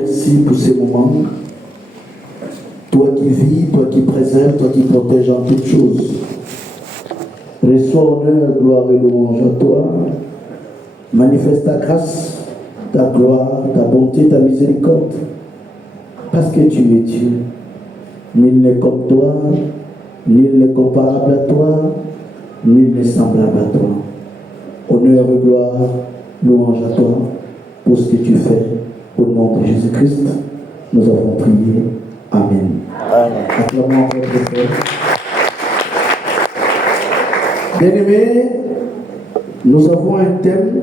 Merci pour ces moments. Toi qui vis, toi qui préserves, toi qui protèges en toutes choses. Reçois honneur, gloire et louange à toi. Manifeste ta grâce, ta gloire, ta bonté, ta miséricorde. Parce que tu es Dieu. Nul n'est comme toi, nul n'est comparable à toi, nul n'est semblable à toi. Honneur et gloire, louange à toi pour ce que tu fais. Au nom de Jésus-Christ, nous avons prié. Amen. Amen. Acclamons votre frère. Bien-aimés, nous avons un thème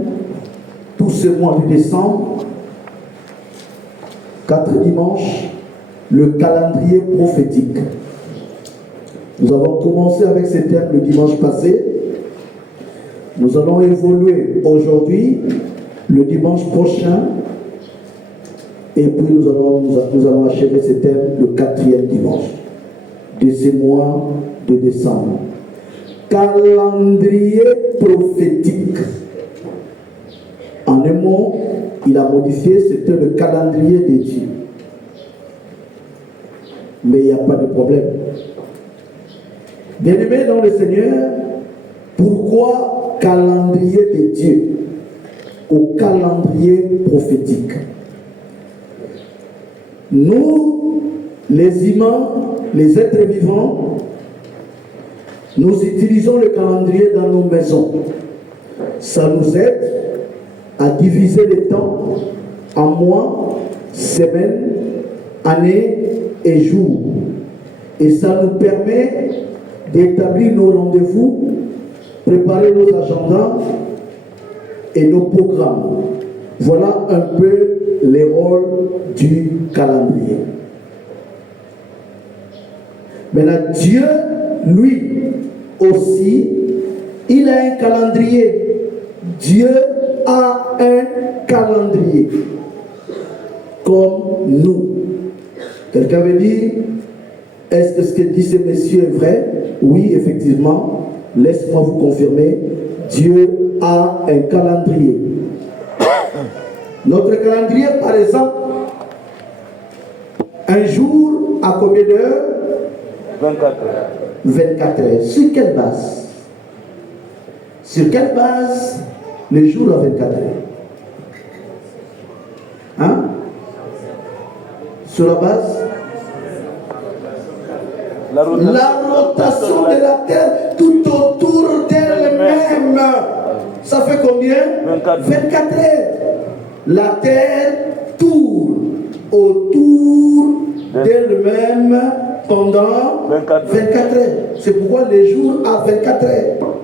tout ce mois de décembre, 4 dimanches, le calendrier prophétique. Nous avons commencé avec ce thème le dimanche passé. Nous allons évoluer aujourd'hui, le dimanche prochain, et puis nous allons achever ce thème le 4e dimanche de ce mois de décembre. Calendrier prophétique. En un mot, il a modifié, c'était le calendrier de Dieu. Mais il n'y a pas de problème. Bien-aimés dans le Seigneur, pourquoi calendrier de Dieu au calendrier prophétique? Nous, les humains, les êtres vivants, nous utilisons le calendrier dans nos maisons. Ça nous aide à diviser le temps en mois, semaines, années et jours. Et ça nous permet d'établir nos rendez-vous, préparer nos agendas et nos programmes. Voilà un peu les rôles du calendrier. Maintenant, Dieu, lui aussi, il a un calendrier. Dieu a un calendrier. Comme nous. Quelqu'un veut dire, est-ce que ce que dit ce monsieur est vrai? Oui, effectivement. Laisse-moi vous confirmer. Dieu a un calendrier. Notre calendrier, par exemple, un jour à combien d'heures? 24 heures. 24 heures. Sur quelle base? Sur quelle base le jour à 24 heures? Hein? Sur la base? La rotation de la terre tout autour d'elle-même. Ça fait combien? 24 heures. La terre tourne autour d'elle-même pendant 24 heures. C'est pourquoi les jours à 24 heures.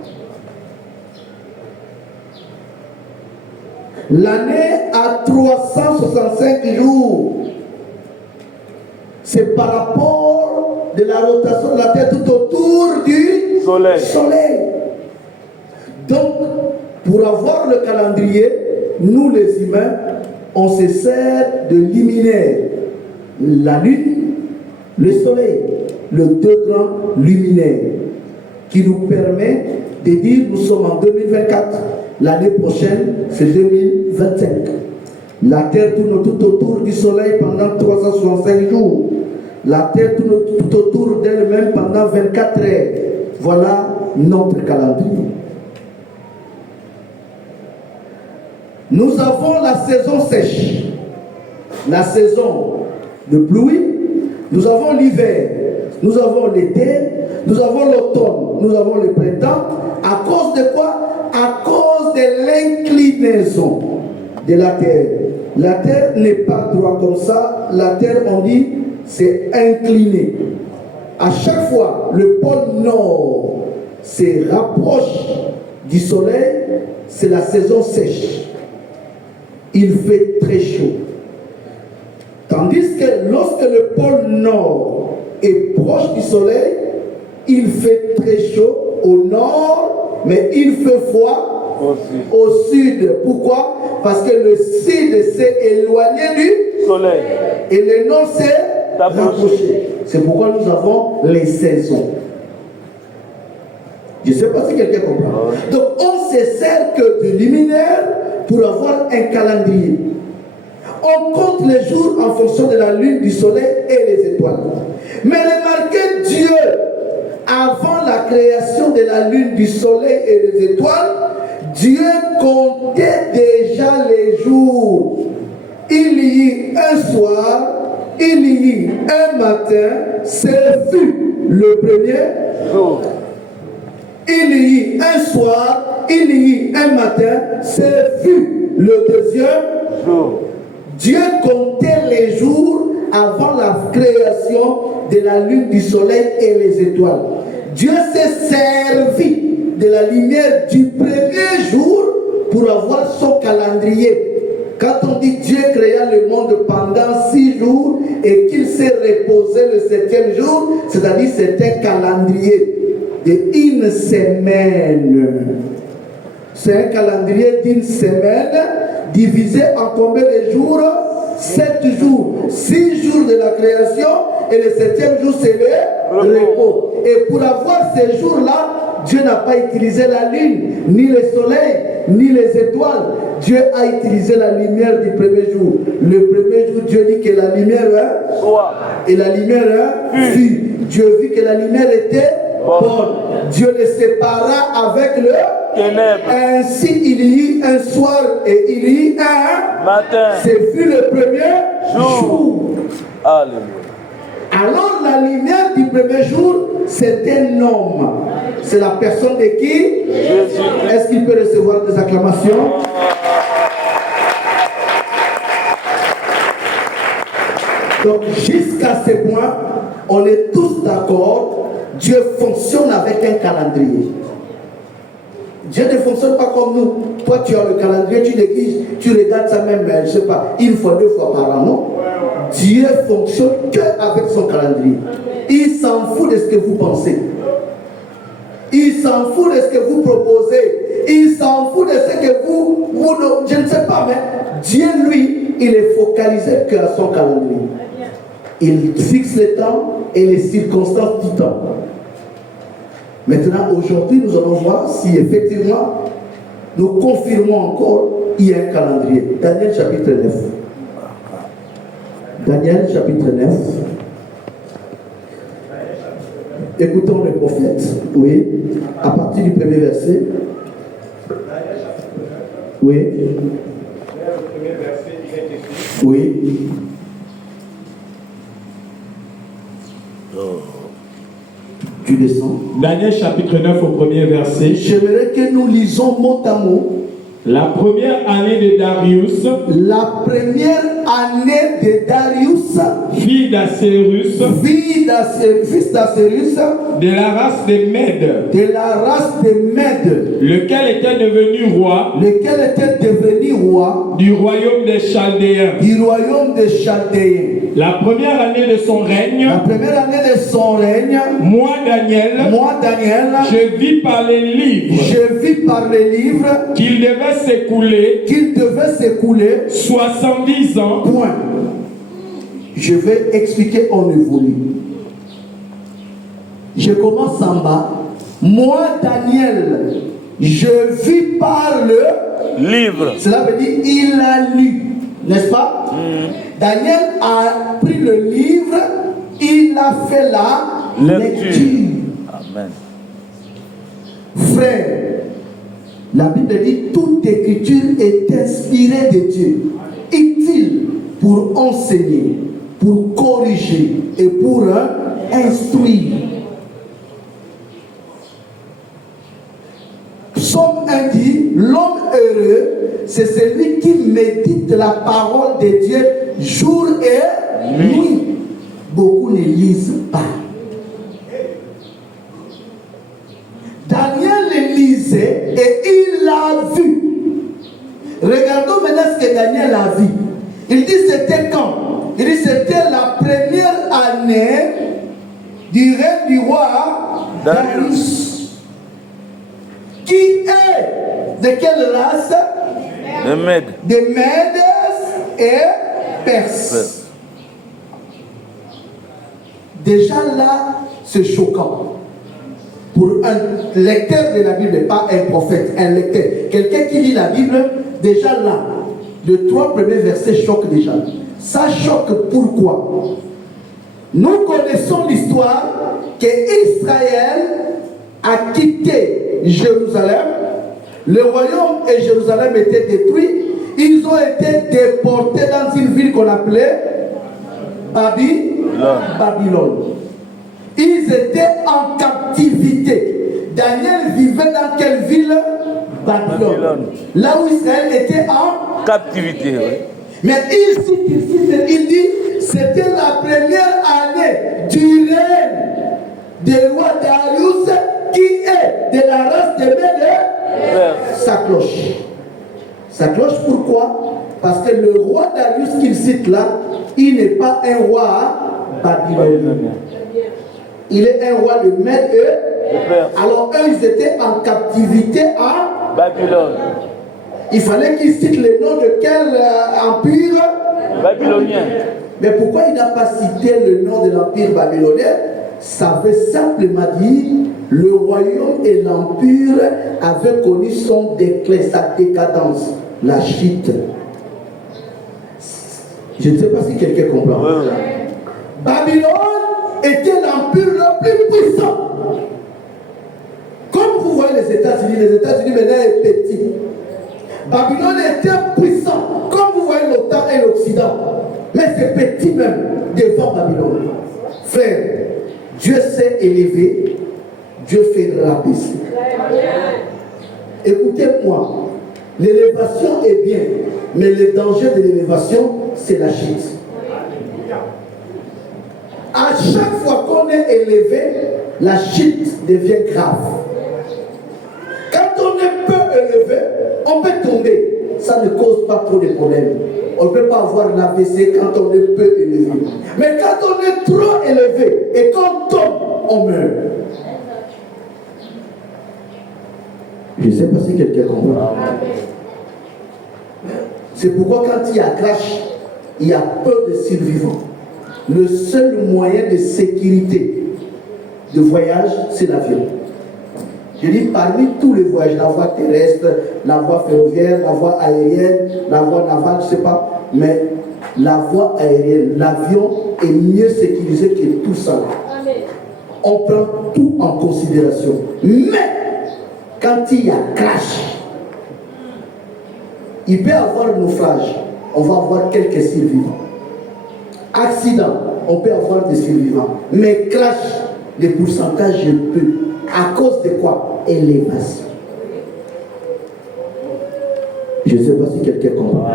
L'année à 365 jours. C'est par rapport de la rotation de la terre tout autour du soleil. Donc, pour avoir le calendrier, nous les humains, on se sert de luminaires. La lune, le soleil, les deux grands luminaires qui nous permet de dire nous sommes en 2024. L'année prochaine, c'est 2025. La terre tourne tout autour du soleil pendant 365 jours. La terre tourne tout autour d'elle-même pendant 24 heures. Voilà notre calendrier. Nous avons la saison sèche, la saison de pluie, nous avons l'hiver, nous avons l'été, nous avons l'automne, nous avons le printemps. À cause de quoi? À cause de l'inclinaison de la terre. La terre n'est pas droite comme ça, la terre, on dit, c'est incliné. À chaque fois, le pôle nord se rapproche du soleil, c'est la saison sèche. Il fait très chaud. Tandis que lorsque le pôle nord est proche du soleil, il fait très chaud au nord, mais il fait froid au sud. Pourquoi? Parce que le sud s'est éloigné du soleil et le nord s'est rapproché. C'est pourquoi nous avons les saisons. Je ne sais pas si quelqu'un comprend. Donc on se sert que de luminaire pour avoir un calendrier. On compte les jours en fonction de la lune, du soleil et les étoiles. Mais remarquez, Dieu, avant la création de la lune, du soleil et des étoiles, Dieu comptait déjà les jours. Il y eut un soir, il y eut un matin, ce fut le premier jour. Il y eut un soir, il y eut un matin, ce fut le deuxième jour. Dieu comptait les jours avant la création de la lune, du soleil et les étoiles. Dieu s'est servi de la lumière du premier jour pour avoir son calendrier. Quand on dit Dieu créa le monde pendant 6 jours et qu'il s'est reposé le 7e jour, c'est-à-dire c'est un calendrier d'une semaine. C'est un calendrier d'une semaine divisé en combien de jours? 7 jours. 6 jours de la création et le 7e jour c'est le repos. Et pour avoir ces jours-là, Dieu n'a pas utilisé la lune, ni le soleil, ni les étoiles. Dieu a utilisé la lumière du premier jour. Le premier jour, Dieu dit que la lumière et la lumière fut. Dieu vit que la lumière était bonne. Dieu les sépara avec le ténèbres. Ainsi, il y eut un soir et il y eut un matin. Ce fut le premier jour. Alléluia. Alors la lumière du premier jour, c'est un homme. C'est la personne de qui? Jésus. Est-ce qu'il peut recevoir des acclamations? Donc jusqu'à ce point, on est tous d'accord, Dieu fonctionne avec un calendrier. Dieu ne fonctionne pas comme nous. Toi, tu as le calendrier, tu l'églises, tu regardes ça même, je ne sais pas, 1 fois, 2 fois par an, non? Dieu fonctionne qu'avec son calendrier. Il s'en fout de ce que vous pensez. Il s'en fout de ce que vous proposez. Il s'en fout de ce que vous je ne sais pas, mais Dieu, lui, il est focalisé qu'à son calendrier. Il fixe le temps et les circonstances du temps. Maintenant, aujourd'hui, nous allons voir si effectivement nous confirmons encore qu'il y a un calendrier. Daniel chapitre 9. Daniel chapitre 9. Écoutons le prophète. Oui. À partir du premier verset. Oui. Le premier verset, il est écrit. Oui. Tu descends. Daniel chapitre 9 au premier verset. J'aimerais que nous lisons mot à mot. La première année de Darius. La première année de Darius. Fils d'Assérus. Fils d'Assérus. De la race des Mèdes. De la race des Mèdes. Lequel était devenu roi. Lequel était devenu roi. Du royaume des Chaldéens. Du royaume des Chaldéens. La première année de son règne. La première année de son règne. Moi Daniel. Je vis par les livres. Je vis par les livres. Qu'il devait s'écouler 70 ans. Point. Je vais expliquer en évolue. Je commence en bas. Moi, Daniel, je vis par le livre. Cela veut dire il a lu, n'est-ce pas? Daniel a pris le livre, il a fait la lecture. Amen. Frère, la Bible dit toute écriture est inspirée de Dieu, utile pour enseigner, pour corriger et pour instruire. Psaume 1 dit, l'homme heureux, c'est celui qui médite la parole de Dieu jour et nuit. Beaucoup ne lisent pas. Daniel lisait et il l'a vu. Regardons maintenant ce que Daniel a vu. Il dit c'était quand? Il dit c'était la première année du règne du roi Darius. Qui est de quelle race? De Mèdes. De Mèdes et Perses. Déjà là, c'est choquant. Pour un lecteur de la Bible, pas un prophète, un lecteur. Quelqu'un qui lit la Bible, déjà là, Les 3 premiers versets choquent déjà. Ça choque pourquoi? Nous connaissons l'histoire qu'Israël a quitté Jérusalem. Le royaume et Jérusalem étaient détruits. Ils ont été déportés dans une ville qu'on appelait Babylone. Ils étaient en captivité. Daniel vivait dans quelle ville? Babylone. Là où Israël était en captivité. Oui. Mais il dit, c'était la première année du règne du roi Darius, qui est de la race de Médée. Sa cloche. Sa cloche, pourquoi? Parce que le roi Darius qu'il cite là, il n'est pas un roi à Babylone. Il est un roi de Mède et alors eux, ils étaient en captivité à Babylone. Il fallait qu'il cite le nom de quel empire? Babylonien. Mais pourquoi il n'a pas cité le nom de l'empire babylonien? Ça veut simplement dire le royaume et l'empire avaient connu son déclin, sa décadence, la chute. Je ne sais pas si quelqu'un comprend. Oui. Babylone était l'empire le plus puissant. Comme vous voyez les États-Unis maintenant est petit. Babylone était puissant, comme vous voyez l'OTAN et l'Occident. Mais c'est petit même devant Babylone. Frère, Dieu s'est élevé, Dieu fait rabaisser. Écoutez-moi, l'élévation est bien, mais le danger de l'élévation, c'est la chute. À chaque fois qu'on est élevé, la chute devient grave. Quand on est peu élevé, on peut tomber. Ça ne cause pas trop de problèmes. On ne peut pas avoir l'AVC quand on est peu élevé. Mais quand on est trop élevé et qu'on tombe, on meurt. Je ne sais pas si quelqu'un comprend. C'est pourquoi quand il y a crash, il y a peu de survivants. Le seul moyen de sécurité de voyage, c'est l'avion. Je dis parmi tous les voyages, la voie terrestre, la voie ferroviaire, la voie aérienne, la voie navale, je ne sais pas, mais la voie aérienne, l'avion est mieux sécurisé que tout ça. On prend tout en considération. Mais quand il y a crash, il peut y avoir naufrage, on va avoir quelques survivants. Accident, on peut avoir des survivants. Mais crash, les pourcentages est peu. À cause de quoi? Élévation. Je ne sais pas si quelqu'un comprend.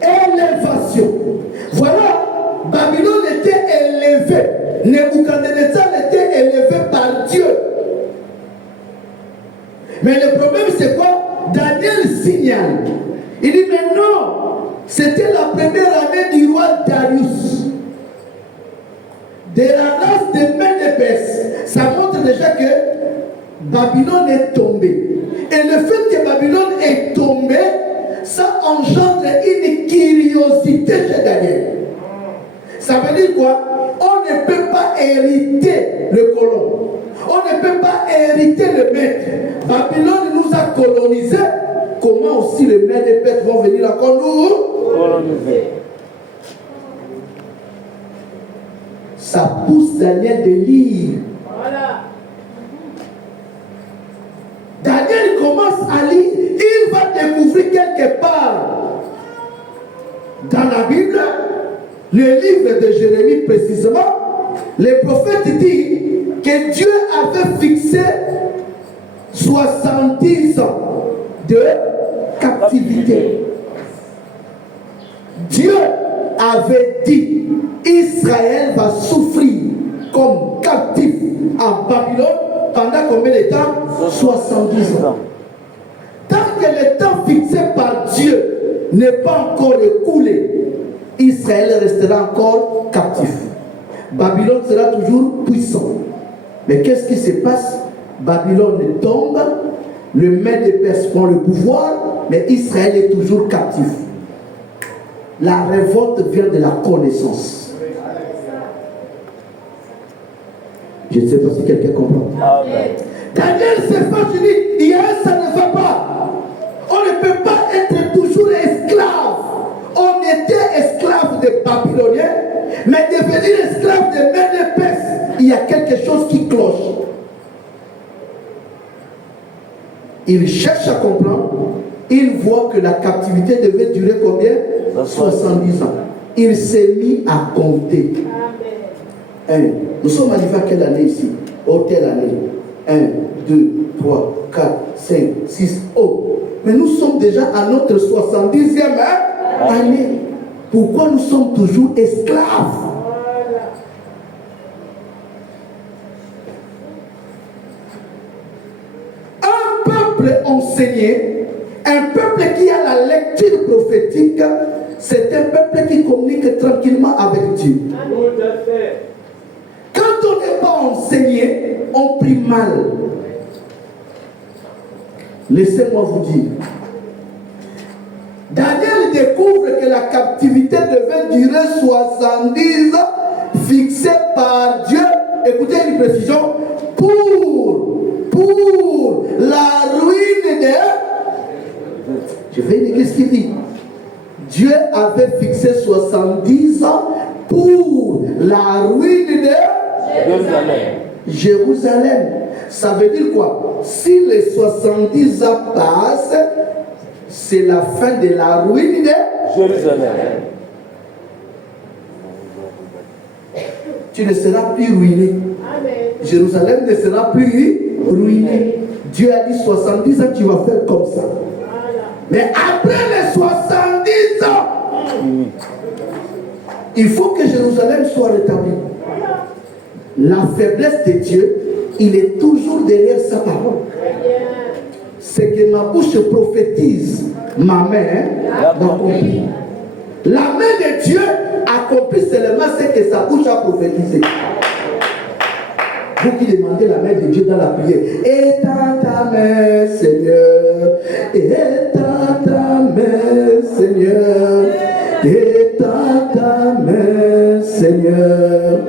Élévation. Voilà, Babylone était élevée. Nebuchadnezzar était élevé par Dieu. Mais le problème c'est quoi? Daniel signale. Il dit mais non, c'était la première année du roi Darius. De la race de Mède et Perse. Ça montre déjà que Babylone est tombée. Et le fait que Babylone est tombée, ça engendre une curiosité chez Daniel. Ça veut dire quoi? On ne peut pas hériter le colon. On ne peut pas hériter le maître. Babylone nous a colonisés. Comment aussi les Mèdes et Perses vont venir à coloniser? Ça pousse Daniel de lire. Voilà. Daniel commence à lire. Il va découvrir quelque part dans la Bible, le livre de Jérémie précisément, le prophète dit que Dieu avait fixé 70 ans de captivité. Dieu avait dit Israël va souffrir comme captif en Babylone pendant combien de temps? 70 ans. Tant que le temps fixé par Dieu n'est pas encore écoulé, Israël restera encore captif. Babylone sera toujours puissant. Mais qu'est-ce qui se passe? Babylone tombe, le Mède et Perse prend le pouvoir, mais Israël est toujours captif. La révolte vient de la connaissance. Je ne sais pas si quelqu'un comprend. Amen. Daniel s'est fait, je dis, ça ne va pas. On ne peut pas être toujours esclave esclaves. On était esclaves des Babyloniens, mais devenir esclaves des Médès-Perses, il y a quelque chose qui cloche. Il cherche à comprendre. Il voit que la captivité devait durer combien? 70 ans. Il s'est mis à compter. Amen. Nous sommes arrivés à quelle année ici? Oh, telle année. 1, 2, 3, 4, 5, 6. Oh. Mais nous sommes déjà à notre 70e année. Pourquoi nous sommes toujours esclaves? Un peuple enseigné, un peuple qui a la lecture prophétique, c'est un peuple qui communique tranquillement avec Dieu. Quand on n'est pas enseigné, on prie mal. Laissez-moi vous dire. Daniel découvre que la captivité devait durer 70 ans, fixée par Dieu. Écoutez une précision. Pour la ruine de... Je fais une église qui vit. Dieu avait fixé 70 ans pour la ruine de Jérusalem. Ça veut dire quoi? Si les 70 ans passent, c'est la fin de la ruine de Jérusalem. Tu ne seras plus ruiné. Amen. Jérusalem ne sera plus ruiné. Dieu a dit 70 ans, tu vas faire comme ça. Mais après les 70 ans, il faut que Jérusalem soit rétablie. La faiblesse de Dieu, il est toujours derrière sa parole. Ce que ma bouche prophétise, ma main accomplit. La main de Dieu accomplit seulement ce que sa bouche a prophétisé. Vous qui demandez la main de Dieu dans la prière, étends ta main, Seigneur, étends ta main, Seigneur, étends ta main, Seigneur,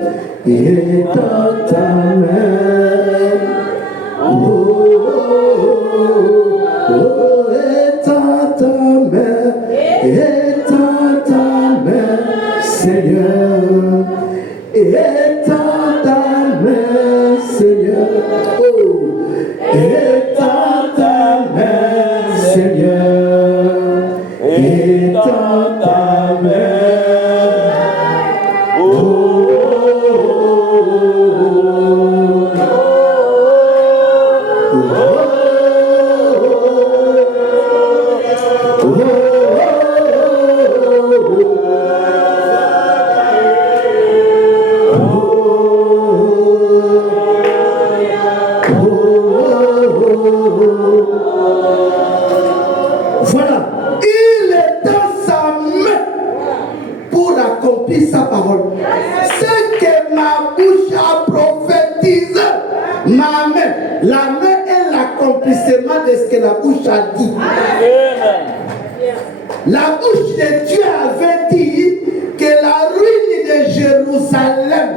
étends ta main. Oh, étends ta main, étends ta main, Seigneur, étends ta main, Seigneur. Oh, étends ta main, Seigneur, étends ta main. La bouche a dit. La bouche de Dieu avait dit que la ruine de Jérusalem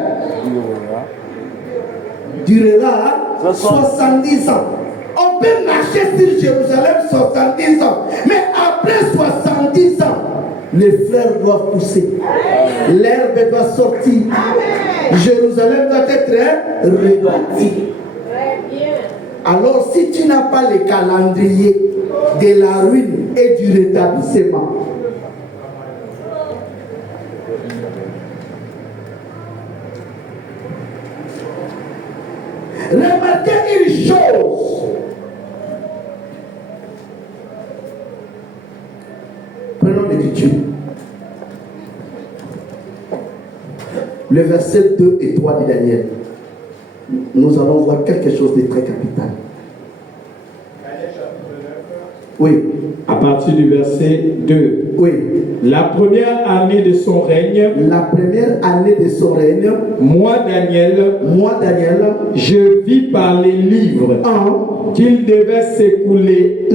durera 70 ans. On peut marcher sur Jérusalem 70 ans, mais après 70 ans, les fleurs doivent pousser, l'herbe doit sortir, Jérusalem doit être rebâtie. Alors, si tu n'as pas le calendrier de la ruine et du rétablissement, remarquez une chose. Prenons l'écriture. Le verset 2 et 3 de Daniel. Nous allons voir quelque chose de très capital. Oui. À partir du verset 2. Oui. La première année de son règne. La première année de son règne. Moi, Daniel. Je vis par les livres qu'il devait s'écouler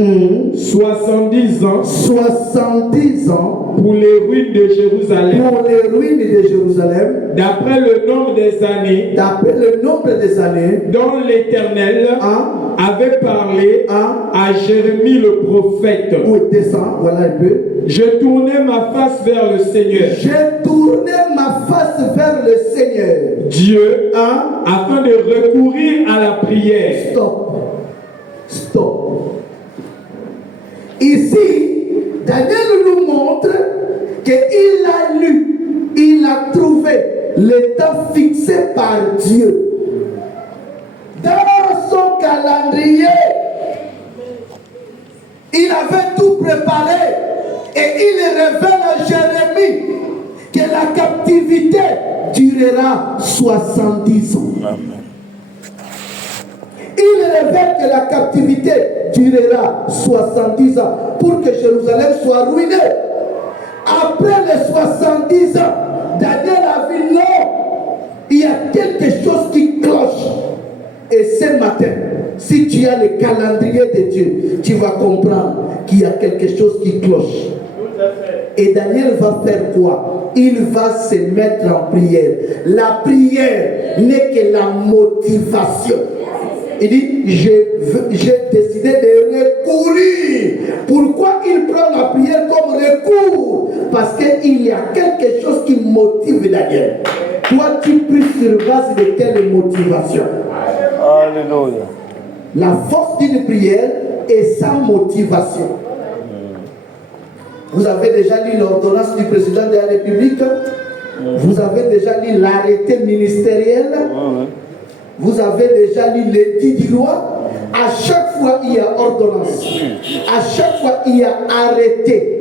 70 ans. 70 ans. Pour les ruines de Jérusalem. Pour les ruines de Jérusalem. D'après le nombre des années. D'après le nombre des années. Dont l'Éternel avait parlé à Jérémie le prophète. Oui, descend, voilà un peu. Je tournais ma face vers le Seigneur. J'ai tourné ma face vers le Seigneur. Dieu, afin de recourir à la prière. Stop. Ici, Daniel nous montre qu'il a lu, il a trouvé le temps fixé par Dieu. Dans son calendrier, il avait tout préparé et il révèle à Jérémie que la captivité durera 70 ans. Il révèle que la captivité durera 70 ans pour que Jérusalem soit ruinée. Après les 70 ans, Daniel a vu non, il y a quelque chose qui cloche. Et ce matin, si tu as le calendrier de Dieu, tu vas comprendre qu'il y a quelque chose qui cloche. Et Daniel va faire quoi? Il va se mettre en prière. La prière n'est que la motivation. Il dit, j'ai décidé de recourir. Pourquoi il prend la prière comme recours? Parce qu'il y a quelque chose qui motive Daniel. Toi, tu pries sur base de quelle motivation? Alléluia. La force d'une prière est sa motivation. Vous avez déjà lu l'ordonnance du président de la République? Vous avez déjà lu l'arrêté ministériel? Vous avez déjà lu l'édit du roi? À chaque fois, il y a ordonnance. À chaque fois, il y a arrêté.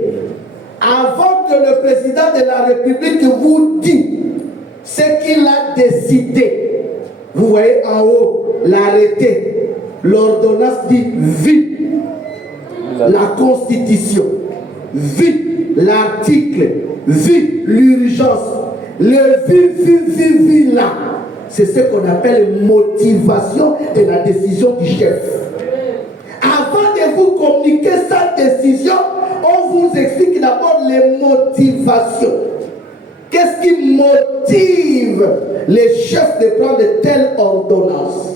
Avant que le président de la République vous dise ce qu'il a décidé, vous voyez en haut l'arrêté. L'ordonnance dit vie. La constitution. Vie. L'article. Vie. L'urgence. Le vie là. C'est ce qu'on appelle motivation de la décision du chef. Avant de vous communiquer sa décision, on vous explique d'abord les motivations. Qu'est-ce qui motive les chefs de prendre telle ordonnance?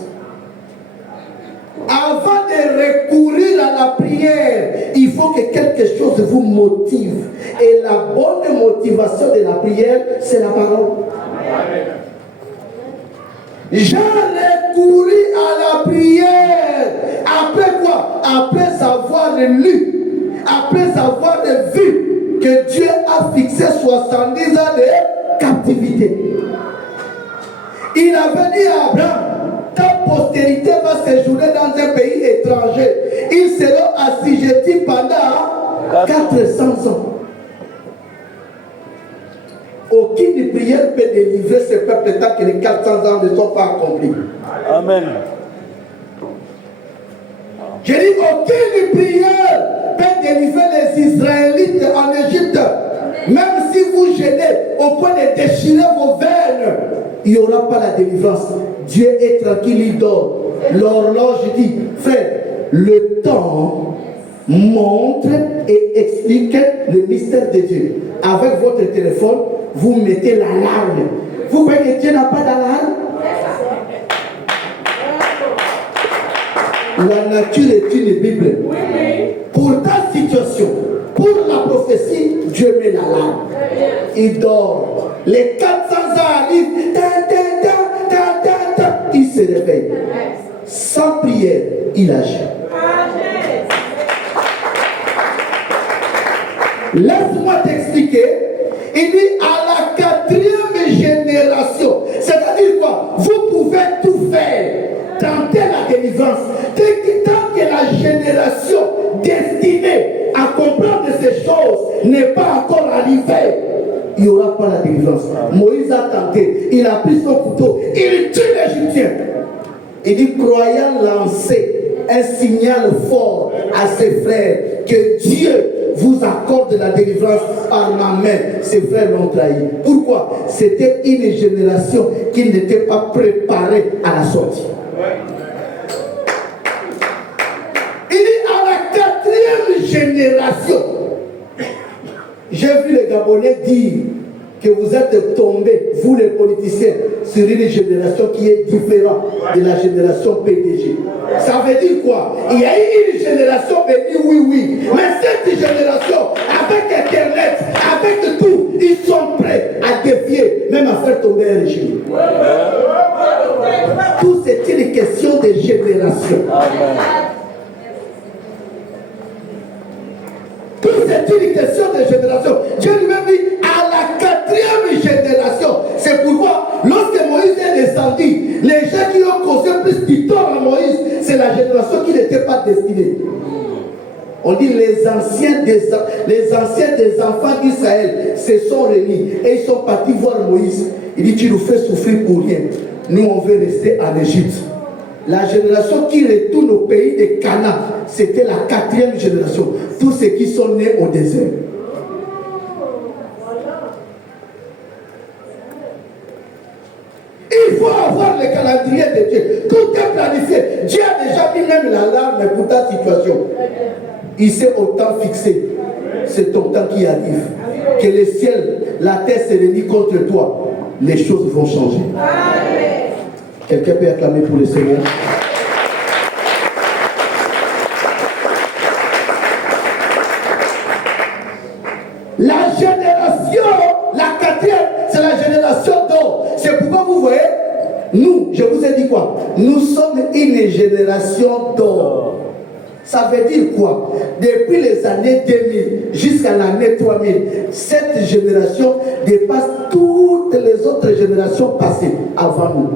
Avant de recourir à la prière, il faut que quelque chose vous motive. Et la bonne motivation de la prière, c'est la parole. Amen. J'ai recouru à la prière. Après quoi? Après avoir lu, après avoir vu que Dieu a fixé 70 ans de captivité. Il avait dit à Abraham, ta postérité va séjourner dans un pays étranger. Ils seront assujettis pendant 400 ans. Aucune prière peut délivrer ce peuple tant que les 400 ans ne sont pas accomplis. Amen. Je dis aucune prière peut délivrer les Israélites en Égypte. Même si vous gênez au point de déchirer vos veines, il n'y aura pas la délivrance. Dieu est tranquille, il dort. L'horloge dit, frère, le temps montre et explique le mystère de Dieu. Avec votre téléphone, vous mettez l'alarme. Vous croyez que Dieu n'a pas d'alarme? La nature est une Bible. Pour ta situation, pour la prophétie, Dieu met l'alarme. Il dort. Les 400 ans arrivent. Il se réveille. Sans prière, il agit. Laisse-moi t'expliquer. Il dit à la 4e génération. C'est-à-dire quoi? Vous pouvez tout faire. Tenter la délivrance. Tant que la génération destinée à comprendre ces choses n'est pas encore arrivée, il n'y aura pas la délivrance. Moïse a tenté. Il a pris son couteau. Il tue l'Égyptien. Il dit, croyant lancer un signal fort à ses frères que Dieu vous accorde la délivrance par ma main. Ses frères l'ont trahi. Pourquoi? C'était une génération qui n'était pas préparée à la sortie. Il dit à la 4e génération. J'ai vu les Gabonais dire que vous êtes tombés, vous les politiciens, sur une génération qui est différente de la génération PDG. Ça veut dire quoi? Il y a eu une génération bénie, oui, oui. Mais cette génération, avec Internet, avec tout, ils sont prêts à défier, même à faire tomber un régime. Tout c'est une question de génération. Tout c'est une question de génération. Dieu lui-même dit à la 4e génération. C'est pourquoi lorsque Moïse est descendu, les gens qui ont causé plus du tort à Moïse, c'est la génération qui n'était pas destinée. On dit les anciens des enfants d'Israël se sont réunis et ils sont partis voir Moïse. Il dit, tu nous fais souffrir pour rien. Nous, on veut rester en Égypte. La génération qui retourne au pays de Canaan, c'était la 4e génération. Tous ceux qui sont nés au désert. Il faut avoir le calendrier de Dieu. Tout est planifié. Dieu a déjà mis même l'alarme pour ta situation. Il s'est au temps fixé. C'est ton temps qui arrive. Que le ciel, la terre se réunit contre toi. Les choses vont changer. Quelqu'un peut acclamer pour le Seigneur? La génération, la 4e, c'est la génération d'or. C'est pourquoi vous voyez, nous, je vous ai dit quoi? Nous sommes une génération d'or. Ça veut dire quoi? Depuis les années 2000 jusqu'à l'année 3000, cette génération dépasse toutes les autres générations passées avant nous.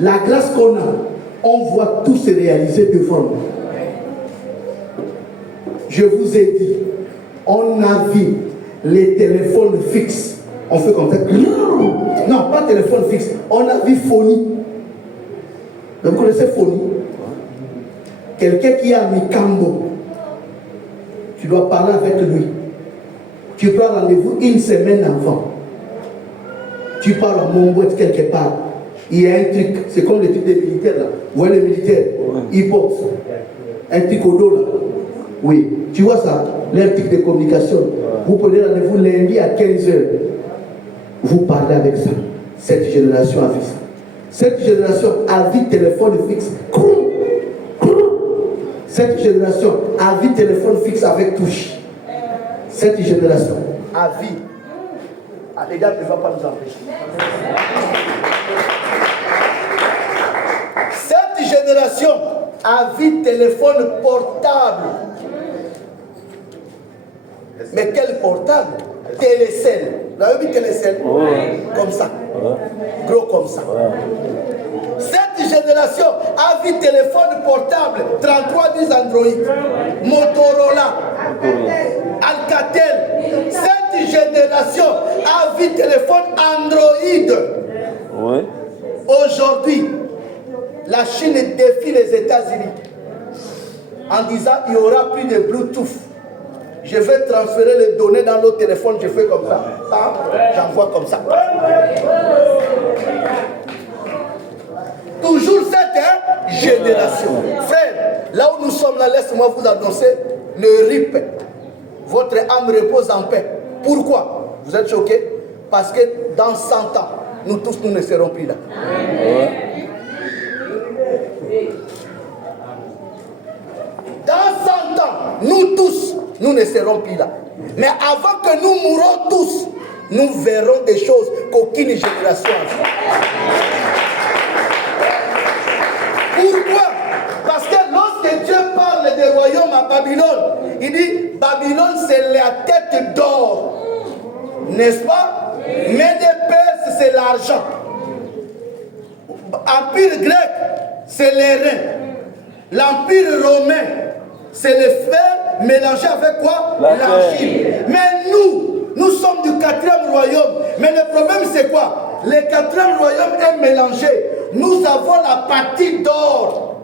La grâce qu'on a, on voit tout se réaliser devant nous. Je vous ai dit, on a vu les téléphones fixes. On fait comme ça. Non, pas téléphone fixe. On a vu phonie. Vous connaissez phonie? Quelqu'un qui a mis Cambo. Tu dois parler avec lui. Tu prends rendez-vous une semaine avant. Tu pars à Montbouet quelque part. Il y a un truc, c'est comme le truc des militaires là. Vous voyez les militaires, ils portent un truc au dos là. Oui, tu vois ça, leur truc de communication. Vous prenez rendez-vous lundi à 15h. Vous parlez avec ça. Cette génération a vu ça. Cette génération a vu téléphone fixe. Cette génération a vu téléphone fixe avec touche. Cette génération a vu. Ah, les gars ne vont pas nous empêcher. Cette génération a vu téléphone portable. Mais quel portable? Télécell. Vous avez vu Télécell? Comme ça. Gros comme ça. Cette génération a vu téléphone portable 3310 Android, Motorola, Alcatel. Cette génération a vu téléphone Android. Aujourd'hui, la Chine défie les États-Unis en disant qu'il n'y aura plus de Bluetooth. Je vais transférer les données dans l'autre téléphone, je fais comme ça. J'envoie comme ça. Toujours cette génération. Frère, là où nous sommes là, laisse-moi vous annoncer le RIP. Votre âme repose en paix. Pourquoi? Vous êtes choqués? Parce que dans 100 ans, nous tous, nous ne serons plus là. Dans 100 ans, nous tous, nous ne serons plus là. Mais avant que nous mourons tous, nous verrons des choses qu'aucune génération a fait. Pourquoi? Parce que lorsque Dieu parle des royaumes à Babylone, il dit Babylone c'est la tête d'or. N'est-ce pas? Mais des Perses c'est l'argent. Empire grec c'est les reins. L'empire romain c'est le fer mélangé avec quoi? L'argile. Mais nous sommes du 4e royaume. Mais le problème c'est quoi? Le 4e royaume est mélangé. Nous avons la partie d'or.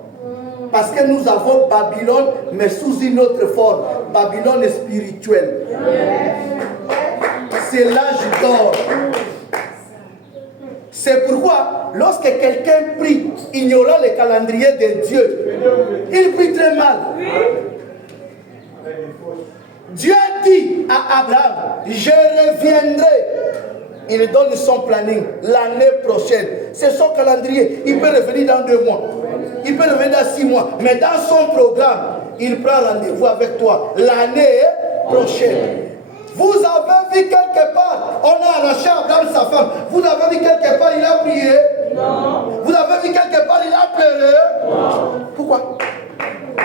Parce que nous avons Babylone, mais sous une autre forme. Babylone spirituelle. C'est l'âge d'or. C'est pourquoi, lorsque quelqu'un prie, ignorant le calendrier de Dieu, il prie très mal. Dieu dit à Abraham, je reviendrai Il donne son planning l'année prochaine. C'est son calendrier. Il peut revenir dans 2 mois. Il peut revenir dans 6 mois. Mais dans son programme, il prend rendez-vous avec toi l'année prochaine. Vous avez vu quelque part, on a arraché Abraham sa femme. Vous avez vu quelque part, il a prié? Non. Vous avez vu quelque part, il a pleuré? Non. Pourquoi?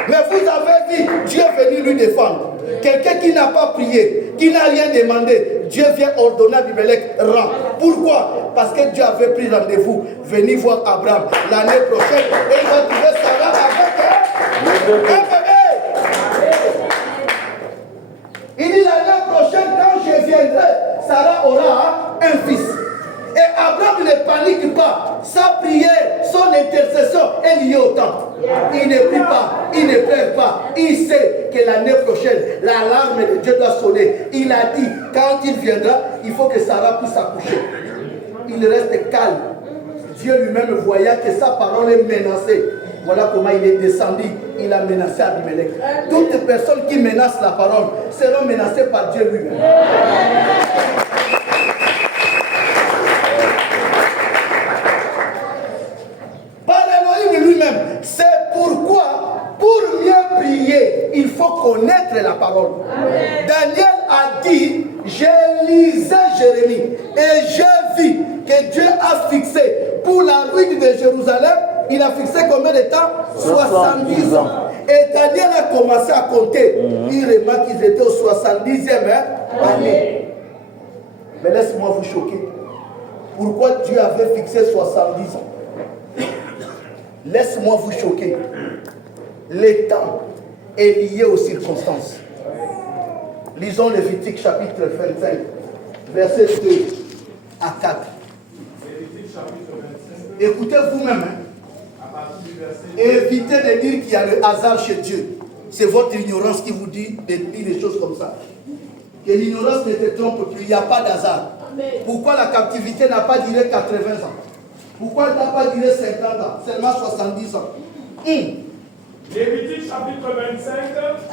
Mais vous avez vu Dieu venir lui défendre. Quelqu'un qui n'a pas prié, qui n'a rien demandé, Dieu vient ordonner à Abimelech, rend. Pourquoi? Parce que Dieu avait pris rendez-vous. Venez voir Abraham l'année prochaine et il va trouver Sarah avec un bébé. Il dit l'année prochaine, quand je viendrai, Sarah aura un fils. Et Abraham ne panique pas. Sa prière, son intercession est liée au temps. Il ne prie pas, il ne pleure pas. Il sait que l'année prochaine, l'alarme de Dieu doit sonner. Il a dit, quand il viendra, il faut que Sarah puisse accoucher. Il reste calme. Dieu lui-même voyant que sa parole est menacée. Voilà comment il est descendu. Il a menacé Abimelech. Toutes les personnes qui menacent la parole seront menacées par Dieu lui-même. Par Elohim lui-même. C'est pourquoi, pour mieux prier, il faut connaître la parole. Amen. Daniel a dit, je lisais Jérémie et j'ai vu que Dieu a fixé pour la ruine de Jérusalem. Il a fixé combien de temps? 70 ans. Et Daniel a commencé à compter. Il remarque qu'ils étaient au 70e année. Mais laisse-moi vous choquer. Pourquoi Dieu avait fixé 70 ans? Laisse-moi vous choquer. Le temps est lié aux circonstances. Lisons Lévitique chapitre 25, versets 2 à 4. Écoutez vous-même. Évitez de dire qu'il y a le hasard chez Dieu. C'est votre ignorance qui vous dit de dire des choses comme ça. Que l'ignorance ne te trompe plus, il n'y a pas d'hasard. Pourquoi la captivité n'a pas duré 80 ans? Pourquoi elle n'a pas duré 50 ans? Seulement 70 ans. Lévitique chapitre 25.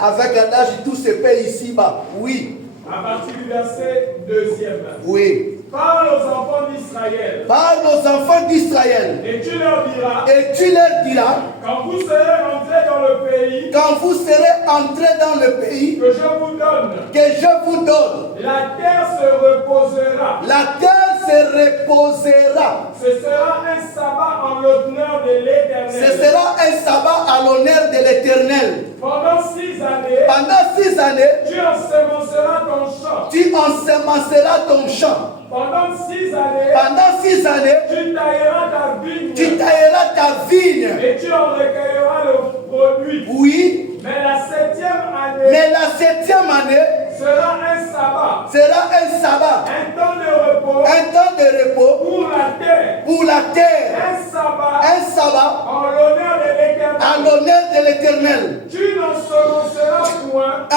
Avec un âge, tout se paie ici-bas. Oui. À partir du verset 2e. Oui. Parle aux enfants d'Israël. Parle aux enfants d'Israël. Et tu leur diras. Et tu leur diras. Quand vous serez entrés dans le pays. Quand vous serez entrés dans le pays. Que je vous donne. Que je vous donne. La terre se reposera. La terre se reposera. Ce sera un sabbat en l'honneur de l'Éternel. Ce sera un sabbat à l'honneur de l'Éternel. Pendant 6 années. Pendant 6 années. Tu ensemenceras ton champ. Tu ensemenceras ton champ. Pendant 6 années. Pendant 6 années. Tu tailleras ta vigne. Tu tailleras ta vigne. Et tu en recueilleras le produit. Oui. Mais la 7e année. Mais la 7e année. Sera un sabbat. Sera un sabbat. Un temps de repos. Un temps de repos. Pour la terre. Pour la terre. Un sabbat. Un sabbat. En l'honneur de l'Éternel. À l'honneur de l'Éternel. Tu n'ensemenceras point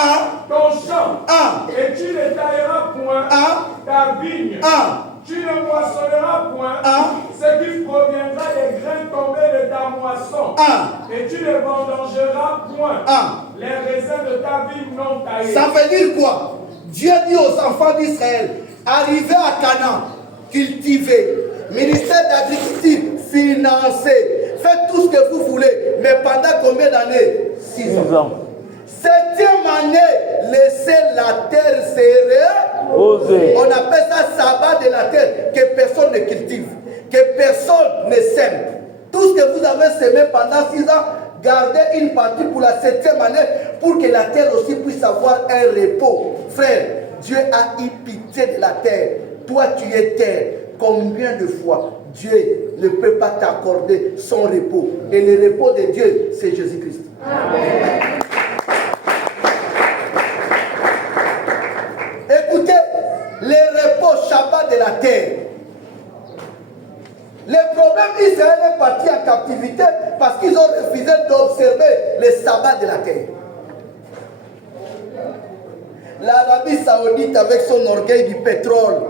ton champ. Et tu ne tailleras point ta vigne. Tu ne moissonneras point ce qui proviendra des grains tombés de ta moisson. Et tu ne vendangeras point les raisins de ta vigne non taillée. Ça veut dire quoi? Dieu dit aux enfants d'Israël, arrivez à Canaan, cultivez, ministère d'agriculture, financez, faites tout ce que vous voulez, mais pendant combien d'années? 6 ans. 7e année, laissez la terre serrer. On appelle ça sabbat de la terre, que personne ne cultive, que personne ne sème. Tout ce que vous avez semé pendant 6 ans, gardez une partie pour la 7e année, pour que la terre aussi puisse avoir un repos. Frère, Dieu a eu pitié de la terre. Toi, tu es terre. Combien de fois Dieu ne peut pas t'accorder son repos? Et le repos de Dieu, c'est Jésus-Christ. Amen. Écoutez, le repos Shabbat de la terre. Le problème, Israël est parti en captivité parce qu'ils ont refusé d'observer le sabbat de la terre. L'Arabie Saoudite, avec son orgueil du pétrole,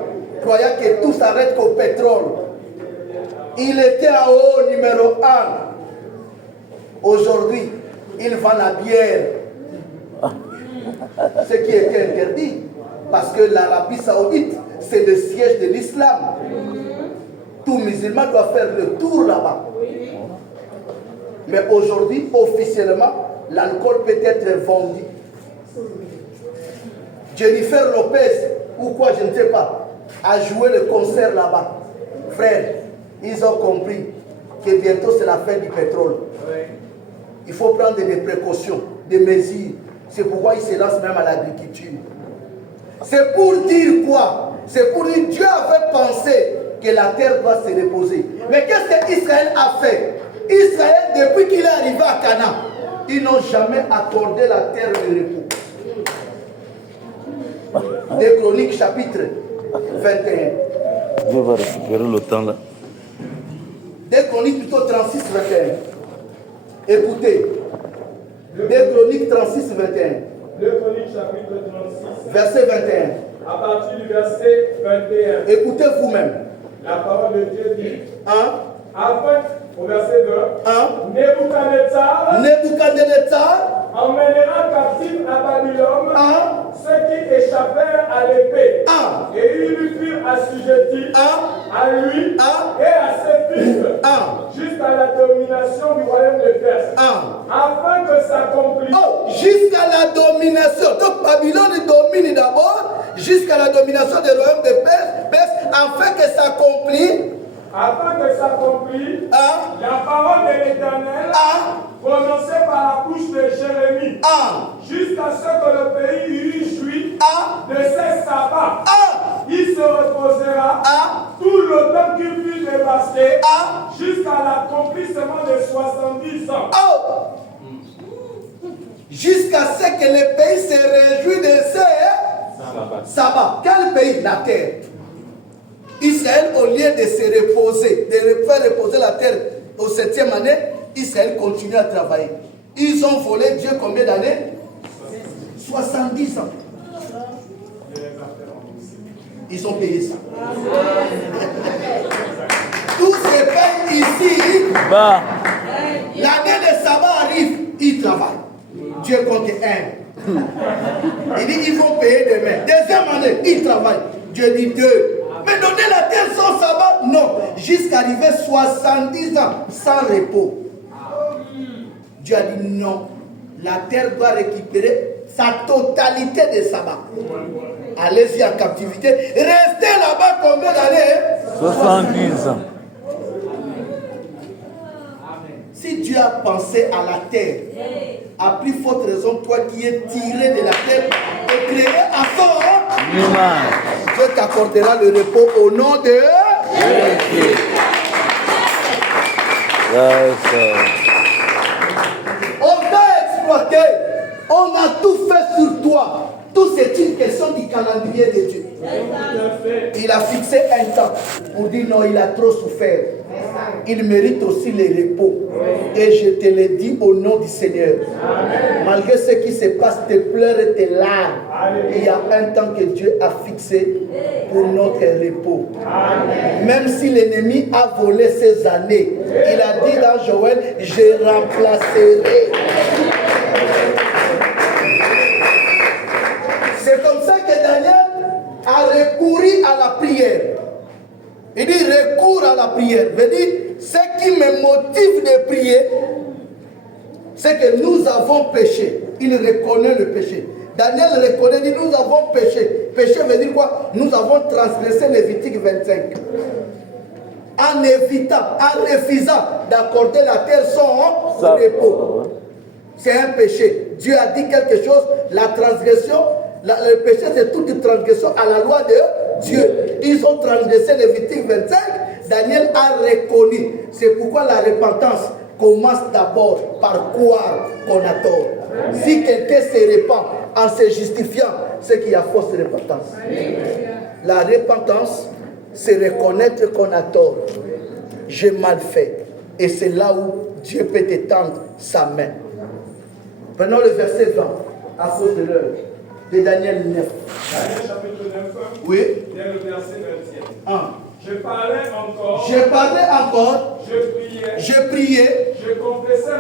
croyant que tout s'arrête qu'au pétrole, il était en haut numéro 1. Aujourd'hui, il vend la bière, ce qui était interdit, parce que l'Arabie Saoudite c'est le siège de l'islam. Tout musulman doit faire le tour là-bas. Mais aujourd'hui, officiellement, l'alcool peut être vendu. Jennifer Lopez, ou quoi, je ne sais pas, a joué le concert là-bas. Frère, ils ont compris que bientôt c'est la fin du pétrole. Il faut prendre des précautions, des mesures. C'est pourquoi ils se lancent même à l'agriculture. C'est pour dire quoi? C'est pour dire Dieu avait pensé que la terre va se reposer. Mais qu'est-ce qu'Israël a fait? Israël, depuis qu'il est arrivé à Canaan, ils n'ont jamais accordé la terre de repos. Des Chroniques, chapitre 21. Dieu va récupérer le temps là. Des Chroniques, plutôt 36, 21. Écoutez. Des Chroniques 36, 21. Des Chroniques, chapitre 36. Verset 21. À partir du verset 21. Écoutez vous-même. La parole de Dieu dit. Afin, au verset 2. Nebuchadnezzar emmènera captifs à Babylone ceux qui échappèrent à l'épée. Et ils lui furent assujettis à lui et à ses fils jusqu'à la domination du royaume de Perse. Afin que s'accomplisse. Jusqu'à la domination. Donc Babylone domine d'abord jusqu'à la domination du royaume de Perse, afin que s'accomplisse. Afin que s'accomplisse la parole de l'Éternel prononcée par la bouche de Jérémie, jusqu'à ce que le pays y jouit de ses sabbats. Il se reposera tout le temps qu'il fut dévasté jusqu'à l'accomplissement de 70 ans. Jusqu'à ce que le pays se réjouisse de ses sabbats. Quel pays? La terre. Israël, au lieu de se reposer, de faire reposer la terre au 7e année, Israël continue à travailler. Ils ont volé Dieu combien d'années? 70 ans. Ils ont payé ça. Tous ces pays ici, l'année de sabbat arrive, ils travaillent. Dieu compte un. Il dit ils vont payer demain. Deuxième année, ils travaillent. Dieu dit 2. Mais donner la terre sans sabbat? Non. Jusqu'à arriver 70 ans sans repos. Dieu a dit non. La terre doit récupérer sa totalité de sabbat. Allez-y en captivité. Restez là-bas combien d'années? 70 ans. Si Dieu a pensé à la terre, à plus forte raison, toi qui es tiré de la terre et créé à son Dieu t'accordera le repos au nom de Jésus. On t'a exploité, on a tout fait sur toi. Tout c'est une question du calendrier de Dieu. Il a fixé un temps pour dire non, il a trop souffert. Il mérite aussi le repos. Et je te le dis au nom du Seigneur. Malgré ce qui se passe, tes pleurs et tes larmes, il y a un temps que Dieu a fixé pour notre repos. Même si l'ennemi a volé ces années, il a dit dans Joël, je remplacerai. C'est comme ça que Daniel a recouru à la prière. Il dit recours à la prière. Veut dire, ce qui me motive de prier, c'est que nous avons péché. Il reconnaît le péché. Daniel reconnaît, dit nous avons péché. Péché veut dire quoi? Nous avons transgressé Lévitique 25. En évitant, en refusant d'accorder la terre sans repos. C'est un péché. Dieu a dit quelque chose, la transgression. Le péché, c'est toute transgression à la loi de Dieu. Ils ont transgressé Lévitique 25. Daniel a reconnu. C'est pourquoi la repentance commence d'abord par croire qu'on a tort. Si quelqu'un se repent en se justifiant, c'est qu'il y a fausse repentance. La repentance, c'est reconnaître qu'on a tort. J'ai mal fait. Et c'est là où Dieu peut étendre sa main. Prenons le verset 20, à cause de l'heure. De Daniel 9. Daniel chapitre 9. Oui. Dès le verset 21. Je parlais encore. Je priais. Je confessais